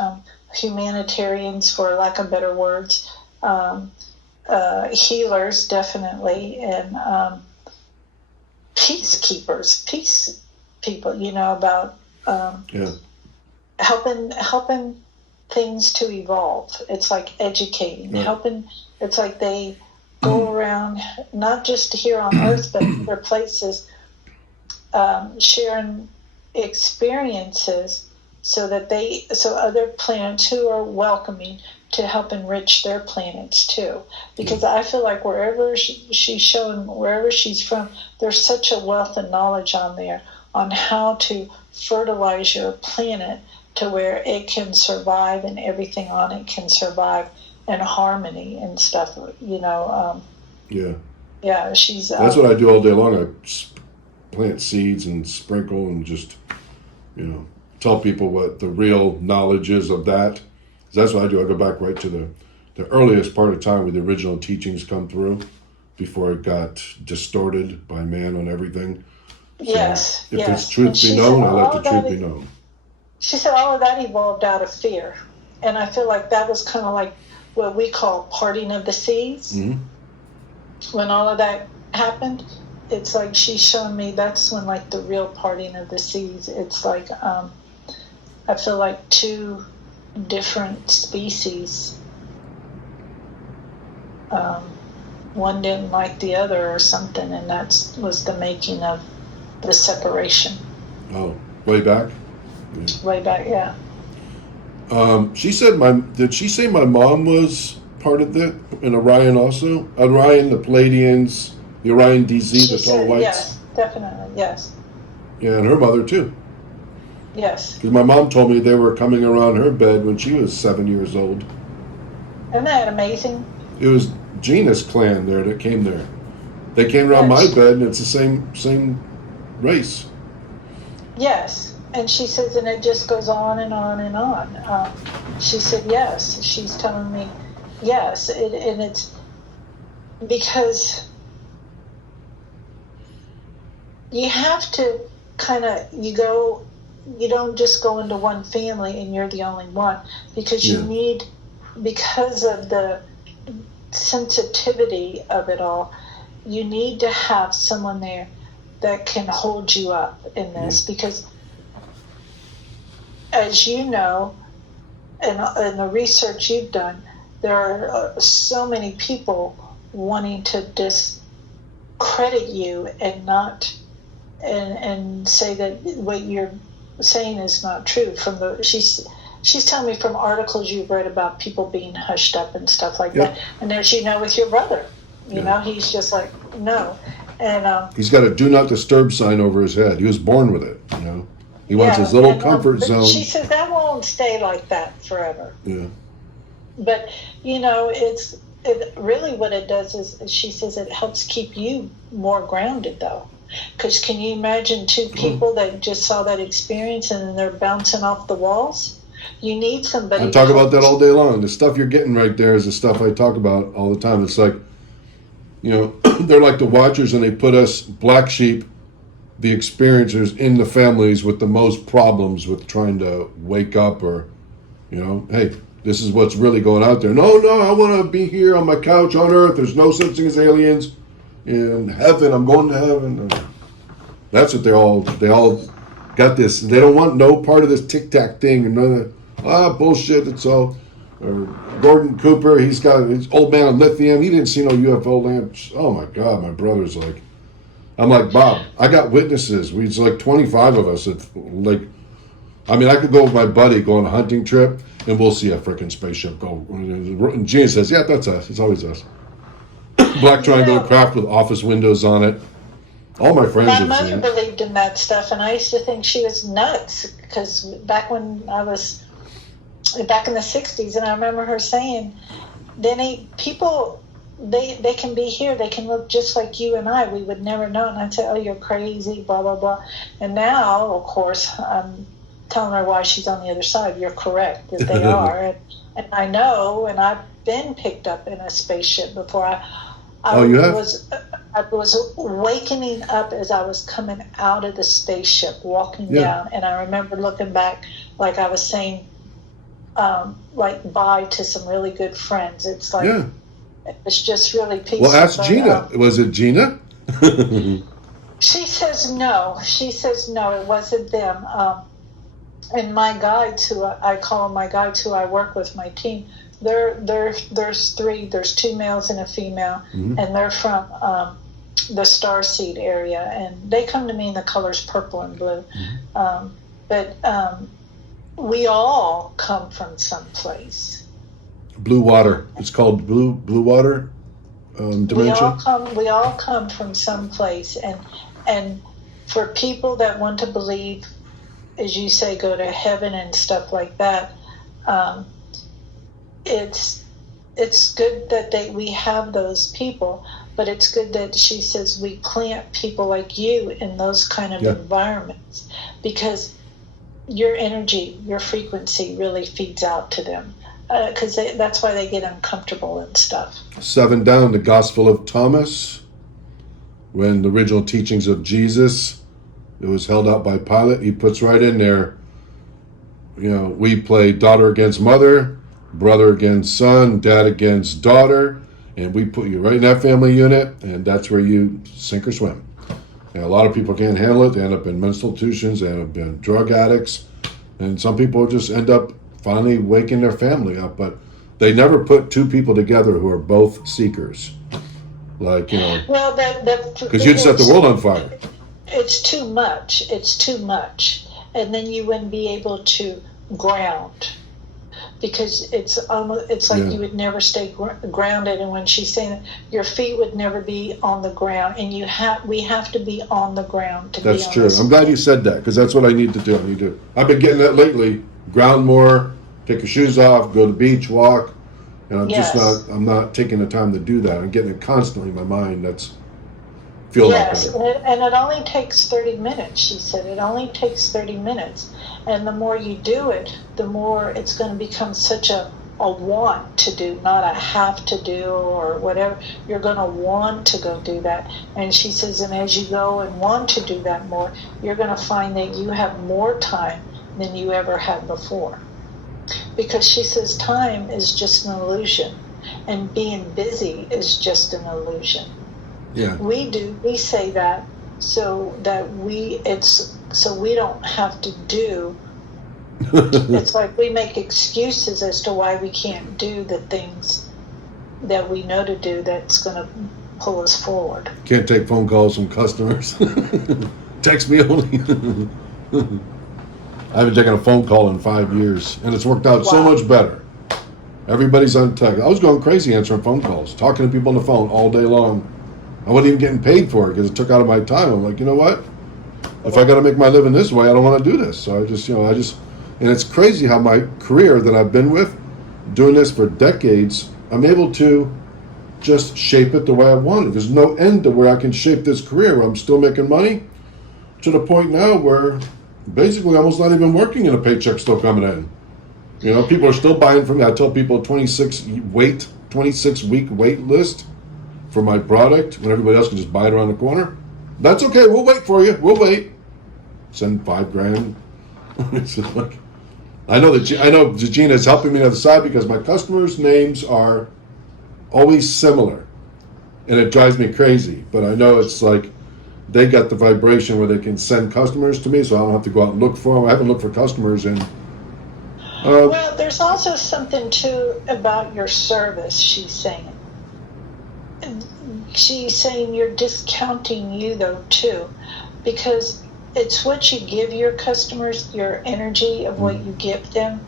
humanitarians, for lack of better words, healers definitely, and peacekeepers, peace people. You know, about helping things to evolve. It's like educating, helping. It's like they go around not just here on Earth, but other places, sharing experiences so other planets who are welcoming to help enrich their planets too. Because I feel like wherever she's showing, wherever she's from, there's such a wealth of knowledge on there on how to fertilize your planet to where it can survive and everything on it can survive in harmony and stuff, you know. She's... That's what I do all day long. I plant seeds and sprinkle and just, you know, tell people what the real knowledge is of that. That's what I do. I go back right to the earliest part of time where the original teachings come through before it got distorted by man on everything. So if it's truth be known, I let the truth be known. She said all of that evolved out of fear. And I feel like that was kind of like what we call parting of the seas. Mm-hmm. When all of that happened, it's like she's showing me that's when like the real parting of the seas. It's like I feel like two different species. One didn't like the other or something, and that was the making of the separation. Oh, way back? Way back, yeah. She said did she say my mom was part of that in Orion also? Orion, the Pleiadians, the Orion Dz, the tall whites? Yes, definitely, yes. Yeah, and her mother too. Yes. Because my mom told me they were coming around her bed when she was 7 years old. Isn't that amazing? It was Gina's clan there that came there. They came around my bed, and it's the same race. Yes. And she says, and it just goes on and on and on. She said, yes. She's telling me, yes. And it's because you have to you don't just go into one family and you're the only one, because because of the sensitivity of it all, you need to have someone there that can hold you up in this, because as you know, in the research you've done, there are so many people wanting to discredit you and not and say that what you're saying is not true. She's telling me from articles you've read about people being hushed up and stuff like that. And as you know, with your brother, you know, he's just like, no. And he's got a do not disturb sign over his head. He was born with it, you know. He wants his little comfort zone. She says that won't stay like that forever. Yeah. But, you know, it really what it does is, she says it helps keep you more grounded, though. Because can you imagine two people that just saw that experience and then they're bouncing off the walls? You need somebody. I talk about that all day long. The stuff you're getting right there is the stuff I talk about all the time. It's like, you know, they're like the watchers, and they put us black sheep, the experiencers, in the families with the most problems with trying to wake up, or, you know, hey, this is what's really going out there. No, I want to be here on my couch on Earth. There's no such thing as aliens. In heaven, I'm going to heaven. That's what they all got this. They don't want no part of this tic-tac thing, and none of bullshit. It's all. Or Gordon Cooper, he's got his old man on lithium. He didn't see no UFO lamps. Oh my God, my brother's like, I'm like, Bob, I got witnesses. It's like 25 of us. I could go with my buddy, go on a hunting trip, and we'll see a freaking spaceship go. And Gina says, yeah, that's us. It's always us. Black triangular craft with office windows on it. All my friends have seen it. My mother believed in that stuff, and I used to think she was nuts, because back when I was back in the 60s, and I remember her saying, people, they can be here, they can look just like you and I, we would never know. And I'd say, oh, you're crazy, blah, blah, blah. And now, of course, I'm telling her why she's on the other side. You're correct that they are, and I know, and I've been picked up in a spaceship before. You have? I was wakening up as I was coming out of the spaceship, walking down, and I remember looking back, like I was saying, like bye to some really good friends. It's like it's just really peaceful. Well, ask Gina. Was it Gina? She says no. She says no. It wasn't them. And my guides, who I call them my guides, who I work with, my team. There's three. There's 2 males and a female, and they're from the Starseed area, and they come to me in the colors purple and blue. But we all come from someplace. Blue water. It's called blue water dimension. We all come from someplace, and for people that want to believe, as you say, go to heaven and stuff like that. It's good that we have those people, but it's good that she says we plant people like you in those kind of environments, because your energy, your frequency really feeds out to them, because that's why they get uncomfortable and stuff. 7 down, the Gospel of Thomas, when the original teachings of Jesus, it was held out by Pilate, he puts right in there, we play daughter against mother, brother against son, dad against daughter, and we put you right in that family unit, and that's where you sink or swim. And a lot of people can't handle it. They end up in mental institutions, they end up in drug addicts, and some people just end up finally waking their family up. But they never put 2 people together who are both seekers. Like, well, because you'd set the world on fire. It's too much. It's too much. And then you wouldn't be able to ground. Because it's like you would never stay grounded, and when she's saying it, your feet would never be on the ground, and we have to be on the ground to That's be on true. this I'm glad you said that, because that's what I need to do. I've been getting that lately. Ground more, take your shoes off, go to the beach, walk, and I'm not taking the time to do that. I'm getting it constantly in my mind. Feels like that. And it only takes 30 minutes. She said it only takes 30 minutes. And the more you do it, the more it's going to become such a want to do, not a have to do or whatever. You're going to want to go do that. And she says, and as you go and want to do that more, you're going to find that you have more time than you ever had before. Because she says time is just an illusion, and being busy is just an illusion. Yeah. We say that so that we don't have to do. It's like we make excuses as to why we can't do the things that we know to do that's going to pull us forward. Can't take phone calls from customers. Text me only. I haven't taken a phone call in 5 years, and it's worked out so much better. Everybody's on text. I was going crazy answering phone calls, talking to people on the phone all day long. I wasn't even getting paid for it because it took out of my time. I'm like, you know what? If I got to make my living this way, I don't want to do this. So and it's crazy how my career that I've been with, doing this for decades, I'm able to just shape it the way I want it. There's no end to where I can shape this career where I'm still making money, to the point now where basically almost not even working and a paycheck still coming in. People are still buying from me. I tell people 26-week wait list for my product when everybody else can just buy it around the corner. That's okay. We'll wait for you. We'll wait. Send $5,000. It's just like, I know that Gina is helping me on the side because my customers' names are always similar, and it drives me crazy. But I know it's like they got the vibration where they can send customers to me, so I don't have to go out and look for them. I haven't looked for customers in. Well, there's also something too about your service. She's saying you're discounting you though too, because it's what you give your customers, your energy of what you give them.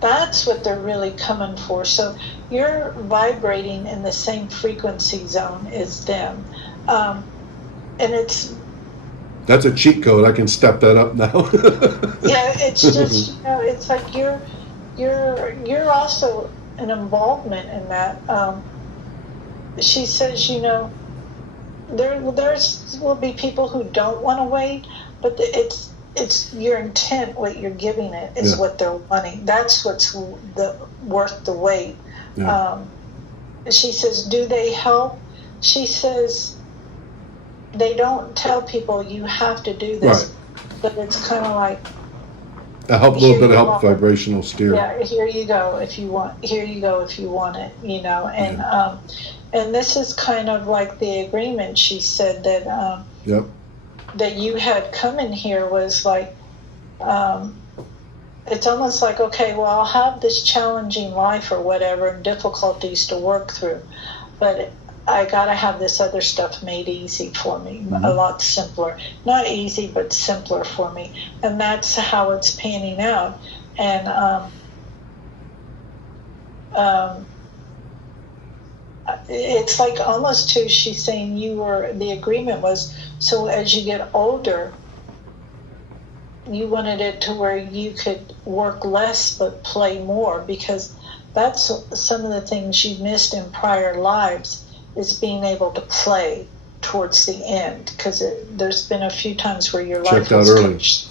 That's what they're really coming for. So you're vibrating in the same frequency zone as them, and that's a cheat code. I can step that up now. Yeah, it's just it's like you're also an involvement in that. She says, there will be people who don't want to wait, but it's your intent, what you're giving it is Yeah. what they're wanting. That's what's worth the wait. Yeah. She says, do they help? She says, they don't tell people you have to do this, Right. but it's kind of like, A help, little here bit of you help, are. vibrational steer. Yeah, here you go if you want. Here you go if you want it. And this is kind of like the agreement. She said that Yep. that you had come in here was like, it's almost like, okay, well, I'll have this challenging life or whatever and difficulties to work through, but I got to have this other stuff made easy for me, a lot simpler. Not easy, but simpler for me. And that's how it's panning out. And it's like almost too, she's saying the agreement was, so as you get older, you wanted it to where you could work less but play more, because that's some of the things you missed in prior lives, is being able to play towards the end, because there's been a few times where your life Checked out was early. coached.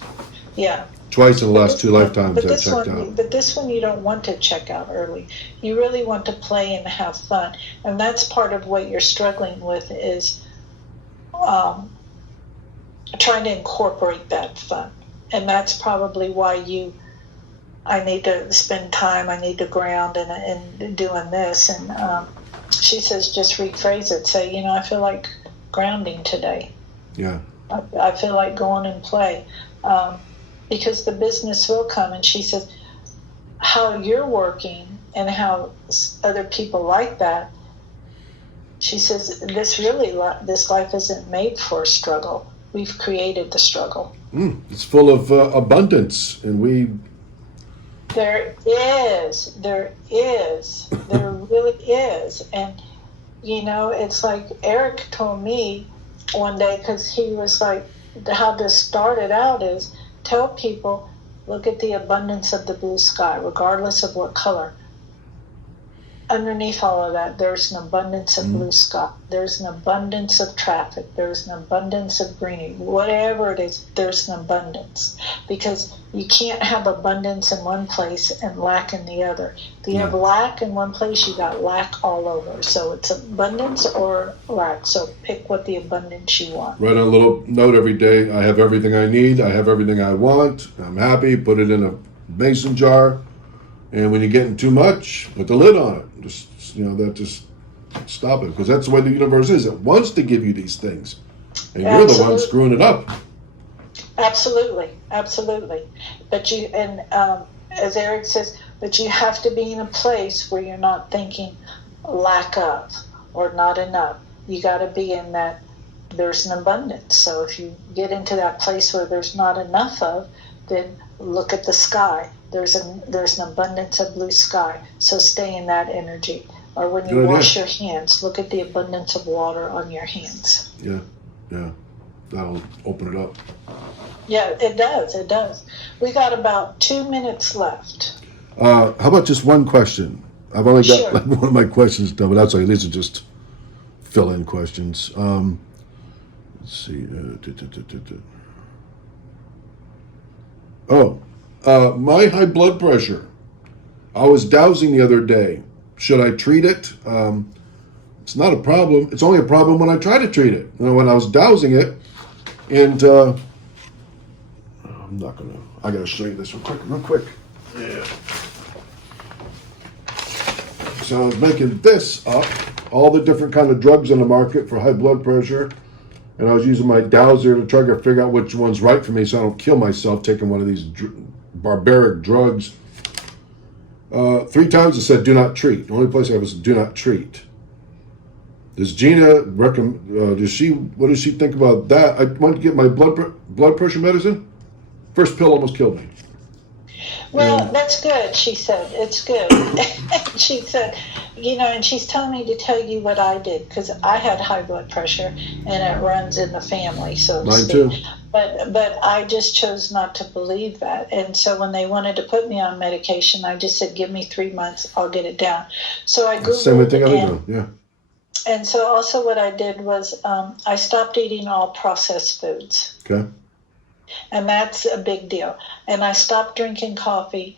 Yeah. Twice in the last 2 lifetimes I checked out. But this one you don't want to check out early. You really want to play and have fun, and that's part of what you're struggling with, is trying to incorporate that fun. And that's probably why I need to spend time, I need to ground and doing this. And she says, just rephrase it. Say, I feel like grounding today. Yeah. I feel like going and play. Because the business will come. And she says, how you're working and how other people like that, she says, this life isn't made for a struggle. We've created the struggle. It's full of abundance, and There really is. And, it's like Eric told me one day, because he was like, how this started out is, tell people, look at the abundance of the blue sky, regardless of what color. Underneath all of that, there's an abundance of blue sky. There's an abundance of traffic. There's an abundance of greenery. Whatever it is, there's an abundance. Because you can't have abundance in one place and lack in the other. If you have lack in one place, you got lack all over. So it's abundance or lack. So pick what the abundance you want. Write a little note every day. I have everything I need. I have everything I want. I'm happy. Put it in a mason jar. And when you're getting too much, put the lid on it. Just stop it. Because that's the way the universe is. It wants to give you these things. And you're the one screwing it up. Absolutely. But as Eric says, but you have to be in a place where you're not thinking lack of or not enough. You got to be in that there's an abundance. So if you get into that place where there's not enough of, then look at the sky. There's an abundance of blue sky. So stay in that energy. Or when you wash your hands, look at the abundance of water on your hands. Yeah. That'll open it up. Yeah, it does. We got about 2 minutes left. How about just one question? I've only got one of my questions done, but that's okay. These are just fill-in questions. Let's see. My high blood pressure. I was dowsing the other day. Should I treat it? It's not a problem. It's only a problem when I try to treat it. When I was dowsing it, and I gotta show you this real quick. Yeah. So I was making this up, all the different kind of drugs on the market for high blood pressure, and I was using my dowser to try to figure out which one's right for me so I don't kill myself taking one of these barbaric drugs. 3 times it said do not treat. The only place I was do not treat. Does Gina recommend? What does she think about that? I went to get my blood pressure medicine. First pill almost killed me. Well, that's good, she said. It's good. She said, and she's telling me to tell you what I did, because I had high blood pressure, and it runs in the family, so to Mine speak. too. But I just chose not to believe that. And so when they wanted to put me on medication, I just said, give me 3 months, I'll get it down. So I Googled Same thing again. I do, yeah. And so also what I did was I stopped eating all processed foods. Okay. And that's a big deal. And I stopped drinking coffee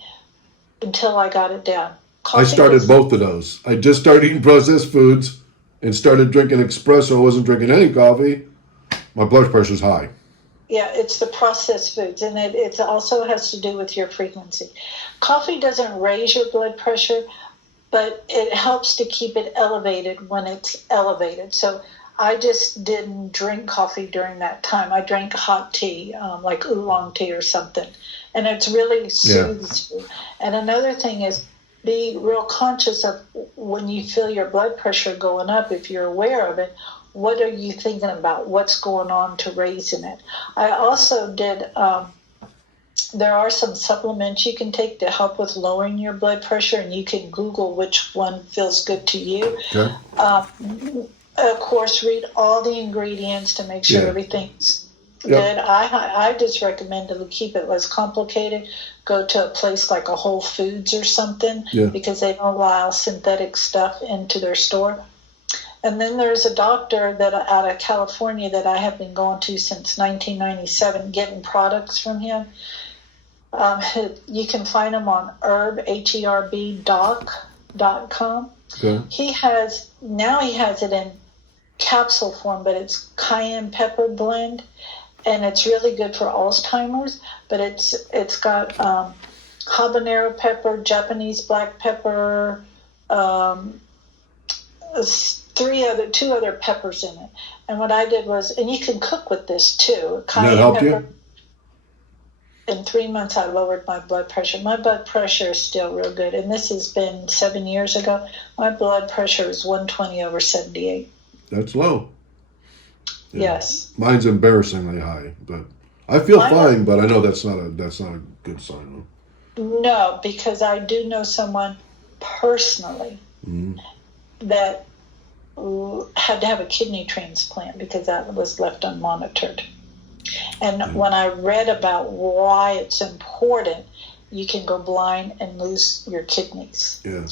until I got it down. I started both of those. I just started eating processed foods and started drinking espresso. I wasn't drinking any coffee. My blood pressure's high. Yeah, it's the processed foods, and it also has to do with your frequency. Coffee doesn't raise your blood pressure, but it helps to keep it elevated when it's elevated. So I just didn't drink coffee during that time. I drank hot tea, like oolong tea or something, and it's really soothes you. And another thing is, be real conscious of when you feel your blood pressure going up, if you're aware of it, what are you thinking about? What's going on to raising it? I also did, there are some supplements you can take to help with lowering your blood pressure, and you can Google which one feels good to you. Okay. Of course, read all the ingredients to make sure everything's good. I just recommend to keep it less complicated. Go to a place like a Whole Foods or something because they don't allow synthetic stuff into their store. And then there's a doctor that out of California that I have been going to since 1997, getting products from him. You can find him on herb.com. Okay. He has it in capsule form, but it's cayenne pepper blend, and it's really good for Alzheimer's. But it's got habanero pepper, Japanese black pepper, two other peppers in it. And what I did was, and you can cook with this too. Cayenne help pepper. You? In 3 months, I lowered my blood pressure. My blood pressure is still real good, and this has been 7 years ago. My blood pressure is 120/78. That's low. Yeah. Yes. Mine's embarrassingly high, but I feel fine. But I know that's not a good sign. No, because I do know someone personally that had to have a kidney transplant because that was left unmonitored. And when I read about why it's important, you can go blind and lose your kidneys. Yeah.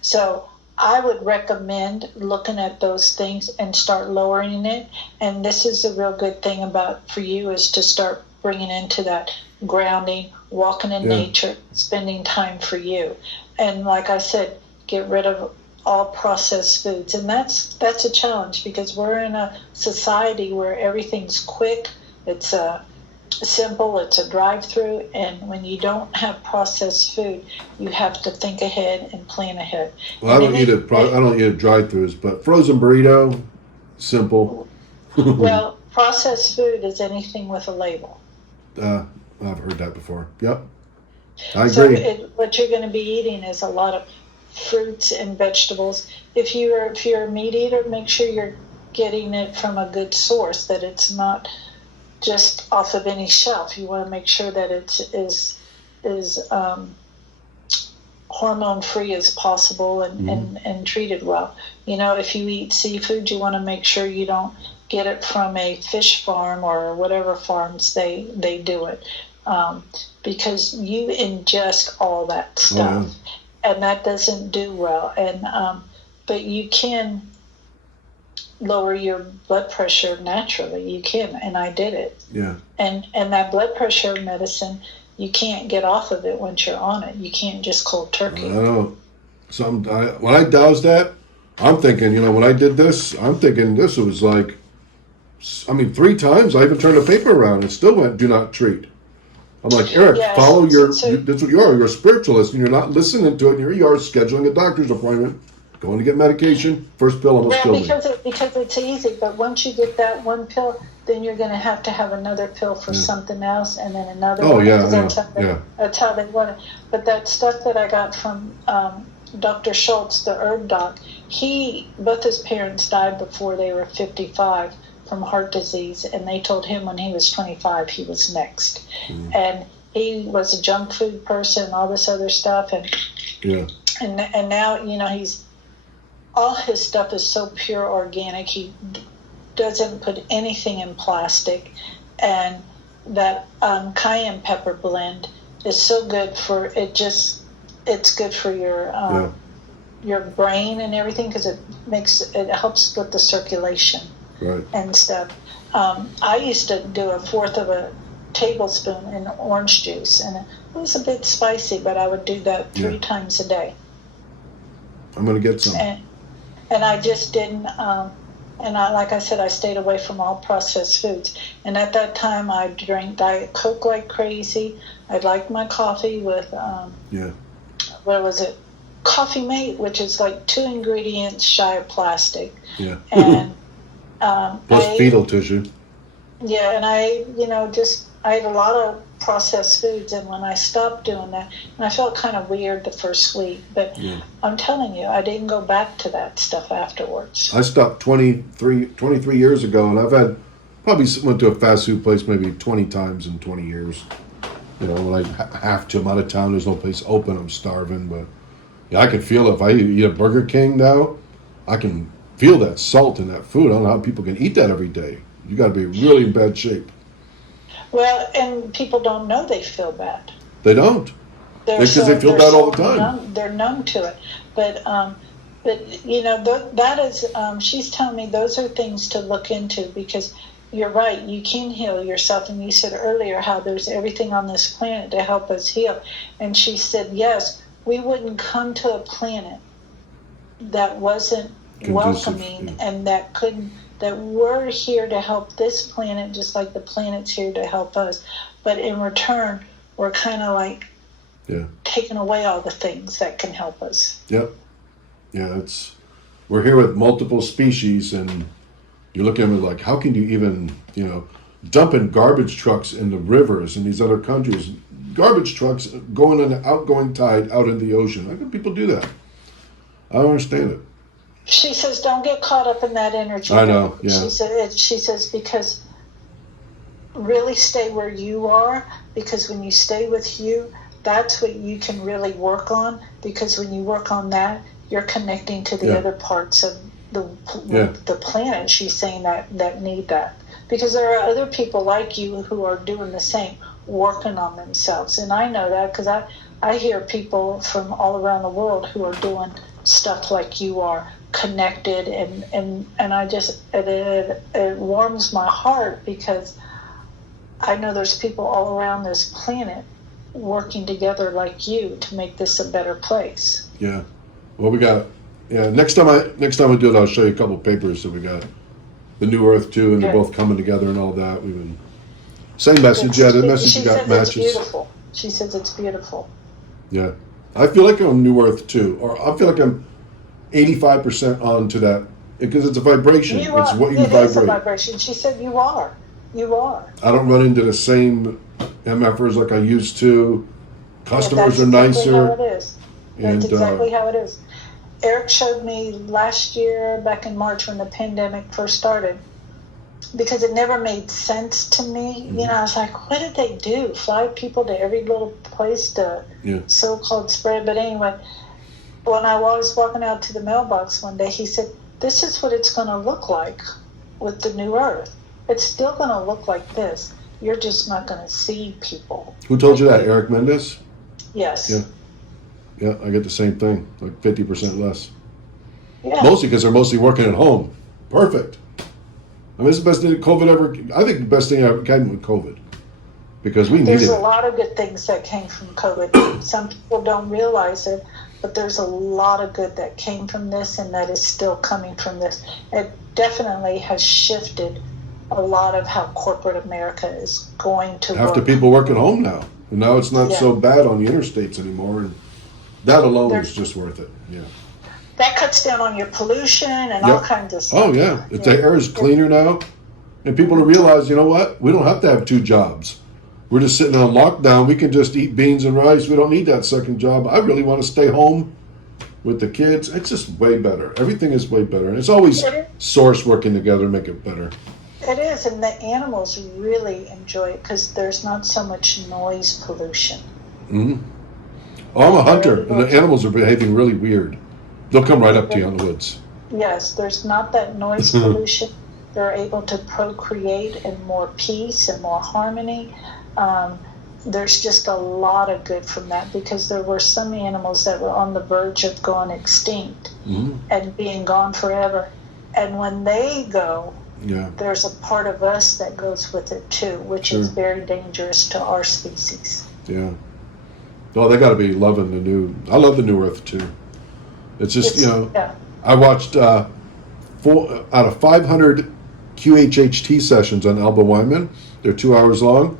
So I would recommend looking at those things and start lowering it. And this is the real good thing for you is to start bringing into that grounding, walking in nature, spending time for you. And like I said, get rid of all processed foods. And that's a challenge because we're in a society where everything's quick. It's simple. It's a drive-through, and when you don't have processed food, you have to think ahead and plan ahead. Well, I don't eat drive-throughs, but frozen burrito, simple. Well, processed food is anything with a label. I've heard that before. Yep, I agree. So what you're going to be eating is a lot of fruits and vegetables. If you're a meat eater, make sure you're getting it from a good source, that it's not just off of any shelf. You want to make sure that it is hormone free as possible and treated well. If you eat seafood, you want to make sure you don't get it from a fish farm or whatever farms they do it, because you ingest all that stuff, and that doesn't do well. And but you can lower your blood pressure naturally. You can, and I did it. Yeah. And that blood pressure medicine, you can't get off of it once you're on it. You can't just cold turkey. I know. When I doused that, I'm thinking, when I did this, I'm thinking this was like, 3 times I even turned the paper around and still went, do not treat. I'm like, Eric, follow that's what you are. You're a spiritualist and you're not listening to it. Here you are scheduling a doctor's appointment, going to get medication, first pill almost killed me. Because it's easy, but once you get that one pill, then you're going to have another pill for something else, and then another one. That's how they want it. But that stuff that I got from Dr. Schultz, the herb doc, both his parents died before they were 55 from heart disease, and they told him when he was 25 he was next. And he was a junk food person, all this other stuff, and now he's all his stuff is so pure organic. He doesn't put anything in plastic, and that cayenne pepper blend is so good for it. It's good for your brain and everything because it helps with the circulation and stuff. I used to do 1/4 of a tablespoon in orange juice, and it was a bit spicy, but I would do that 3 times a day. I'm going to get some. And I just didn't, like I said, I stayed away from all processed foods. And at that time, I drank Diet Coke like crazy. I liked my coffee with, what was it? Coffee Mate, which is like 2 ingredients shy of plastic. Yeah. And plus fetal tissue. Yeah, and I ate a lot of processed foods, and when I stopped doing that, and I felt kind of weird the first week, but I'm telling you, I didn't go back to that stuff afterwards. I stopped 23 years ago, and I've probably went to a fast food place maybe 20 times in 20 years. You know, when I have to, I'm out of town, there's no place open, I'm starving, but yeah, I can feel it. If I eat a Burger King now, I can feel that salt in that food. I don't know how people can eat that every day. You got to be really in bad shape. Well, and people don't know they feel bad. They don't. Because they feel bad all the time. They're numb to it. But that is, she's telling me those are things to look into, because you're right, you can heal yourself. And you said earlier how there's everything on this planet to help us heal. And she said, yes, we wouldn't come to a planet that wasn't welcoming and that we're here to help this planet just like the planet's here to help us. But in return, we're kind of like taking away all the things that can help us. Yep. Yeah, we're here with multiple species, and you look at it like, how can you even, dumping garbage trucks in the rivers in these other countries, garbage trucks going on the outgoing tide out in the ocean. How can people do that? I don't understand it. She says, don't get caught up in that energy. I know, yeah. She says, because really stay where you are, because when you stay with you, that's what you can really work on, because when you work on that, you're connecting to the other parts of the planet, she's saying, that need that. Because there are other people like you who are doing the same, working on themselves. And I know that because I hear people from all around the world who are doing stuff like you are, connected, and I just, it warms my heart, because I know there's people all around this planet working together like you to make this a better place. Yeah. Well, we got, next time I do it, I'll show you a couple papers that we got. The New Earth too, and they're both coming together and all that. We've been same message. The message got matches. It's beautiful. She says it's beautiful. Yeah, I feel like I'm on New Earth too, or I feel like I'm 85% on to that, because it's a vibration. It's what you vibrate. It is a vibration. She said you are. You are. I don't run into the same MFers like I used to. Customers are nicer. How it is. That's exactly how it is. Eric showed me last year, back in March, when the pandemic first started, because it never made sense to me. Mm-hmm. I was like, what did they do? Fly people to every little place to so-called spread? But anyway, when I was walking out to the mailbox one day, he said, this is what it's going to look like with the New Earth. It's still going to look like this. You're just not going to see people. Who told you that? Eric Mendez? Yes. Yeah. Yeah, I get the same thing, like 50% less. Yeah. Mostly because they're mostly working at home. Perfect. I mean, it's the best thing COVID ever. I think the best thing ever came with COVID, because we needed it. There's a lot of good things that came from COVID. Some people don't realize it, but there's a lot of good that came from this, and that is still coming from this. It definitely has shifted a lot of how corporate America is going to work. Half the people work at home now, and now it's not so bad on the interstates anymore. And that alone is just worth it. Yeah. That cuts down on your pollution and all kinds of stuff. Oh, yeah. The air is cleaner now. And people realize, you know what? We don't have to have 2 jobs. We're just sitting on lockdown. We can just eat beans and rice. We don't need that second job. I really want to stay home with the kids. It's just way better. Everything is way better. And it's always source working together to make it better. It is. And the animals really enjoy it because there's not so much noise pollution. Mm-hmm. Oh, I'm a hunter, and the animals are behaving really weird. They'll come right up to you in the woods. Yes, there's not that noise pollution. They're able to procreate in more peace and more harmony. There's just a lot of good from that, because there were some animals that were on the verge of going extinct and being gone forever. And when they go, Yeah. there's a part of us that goes with it too, which Sure. is very dangerous to our species. Yeah. Well, they got to be loving the new. I love the new Earth too. It's just Yeah. I watched 4 out of 500 QHHT sessions on Alba Wyman. They're 2 hours long.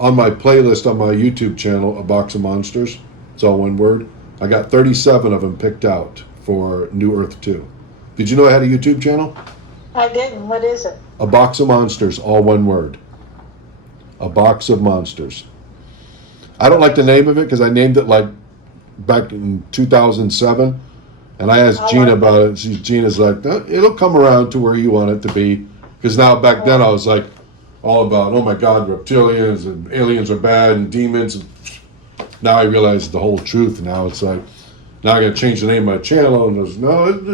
On my playlist on my YouTube channel, A Box of Monsters. It's all one word. I got 37 of them picked out for New Earth 2. Did you know I had a YouTube channel? I didn't. What is it? A Box of Monsters, all one word. A Box of Monsters. I don't like the name of it because I named it like back in 2007. And I asked Gina about it. Gina's like, "No, it'll come around to where you want it to be." Because now back then I was like all about, oh my God, reptilians and aliens are bad and demons. Now I realize the whole truth. Now it's like, now I got to change the name of my channel. And there's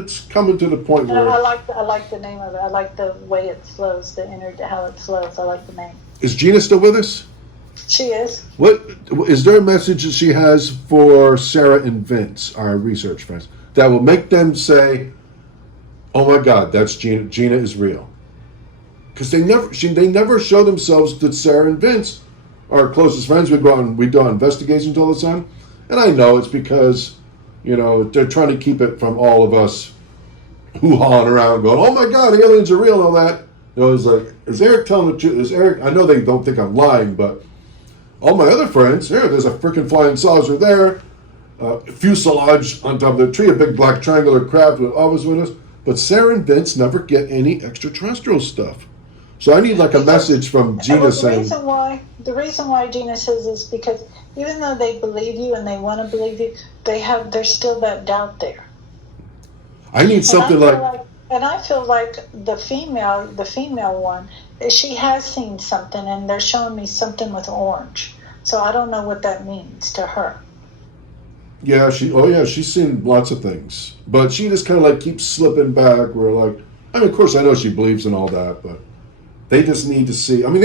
it's coming to the point where. I like the name of it. I like the way it flows, how it flows. I like the name. Is Gina still with us? She is. What is there a message that she has for Sarah and Vince, our research friends, that will make them say, "Oh my God, that's Gina. Gina is real." Because they never show themselves that Sarah and Vince are our closest friends. We do investigations all the time, and I know it's because they're trying to keep it from all of us hoo-hawing around, going, "Oh my God, aliens are real," and all that. It's like, is Eric telling the truth? Is Eric? I know they don't think I'm lying, but all my other friends, there's a freaking flying saucer there, fuselage on top of the tree, a big black triangular craft with always with us. But Sarah and Vince never get any extraterrestrial stuff. So I need like a message from Gina saying. The reason why Gina says is because even though they believe you and they want to believe you, there's still that doubt there. I need something and I feel like the female one, she has seen something, and they're showing me something with orange. So I don't know what that means to her. Yeah, she's seen lots of things, but she just kind of like keeps slipping back. Where like, I mean, of course I know she believes in all that, but they just need to see. I mean,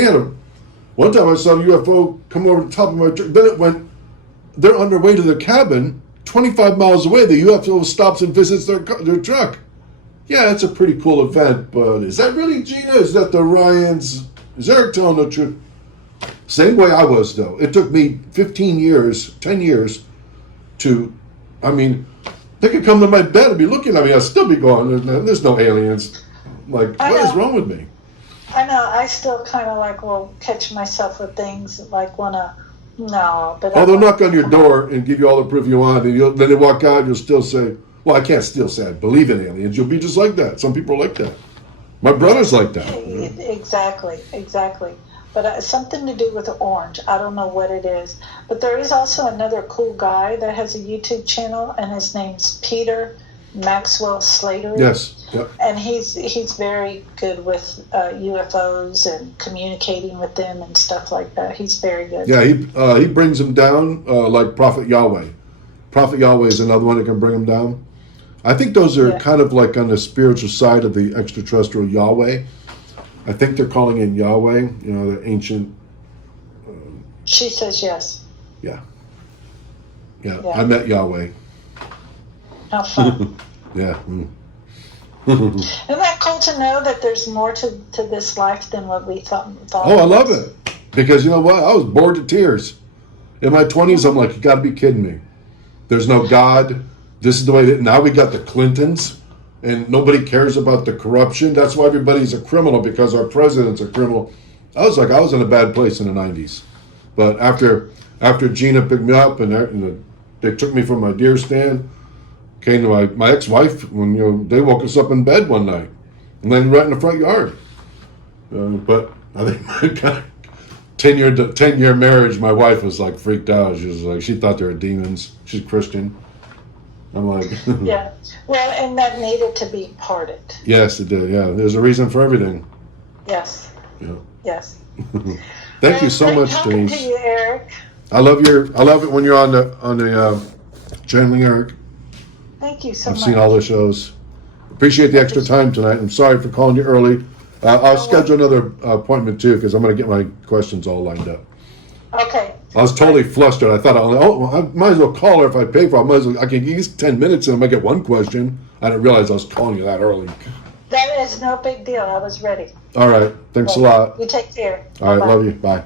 one time I saw a UFO come over the top of my truck. Then it went. They're on their way to their cabin, 25 miles away. The UFO stops and visits their truck. Yeah, it's a pretty cool event, but is that really Gina? Is that the Orions? Is Eric telling the truth? Same way I was, though. It took me 10 years I mean, they could come to my bed and be looking at me. I'd still be going, there's no aliens. Like, what is wrong with me? I know. I still kind of will catch myself with things but they'll knock on your door and give you all the proof you want, and then they walk out, you'll still say, well, I can't still say I believe in aliens. You'll be just like that. Some people are like that. My brother's like that. Exactly. But something to do with the orange. I don't know what it is. But there is also another cool guy that has a YouTube channel, and his name's Peter Maxwell Slater. Yes. Yep. And he's very good with UFOs and communicating with them and stuff like that. He's very good. Yeah, he brings them down like Prophet Yahweh. Prophet Yahweh is another one that can bring them down. I think those are kind of like on the spiritual side of the extraterrestrial Yahweh. I think they're calling in Yahweh, the ancient. She says yes. Yeah. I met Yahweh. How fun. Yeah. Isn't that cool to know that there's more to this life than what we thought? Oh, I love it. Because you know what? I was bored to tears. In my 20s, I'm like, you got to be kidding me. There's no God. This is the way that now we got the Clintons. And nobody cares about the corruption. That's why everybody's a criminal, because our president's a criminal. I was in a bad place in the 90s. But after Gina picked me up and they took me from my deer stand, came to my ex-wife when they woke us up in bed one night, and then right in the front yard. But I think my 10-year marriage, my wife was like freaked out. She was like, she thought they were demons. She's Christian. I'm like, yeah. Well, and that needed to be parted. Yes, it did. Yeah, there's a reason for everything. Yes. Yeah. Yes. Thank you so much, talking Denise. to you, Eric. I love it when you're on the channeling Eric. Thank you so much. I've seen all the shows. Appreciate the extra time tonight. I'm sorry for calling you early. I'll schedule another appointment too, because I'm going to get my questions all lined up. Okay. I was totally flustered. I thought, I might as well call her if I pay for it. I can use 10 minutes and I might get one question. I didn't realize I was calling you that early. That is no big deal. I was ready. All right. Thanks a lot. You take care. All right. Bye-bye. Love you. Bye.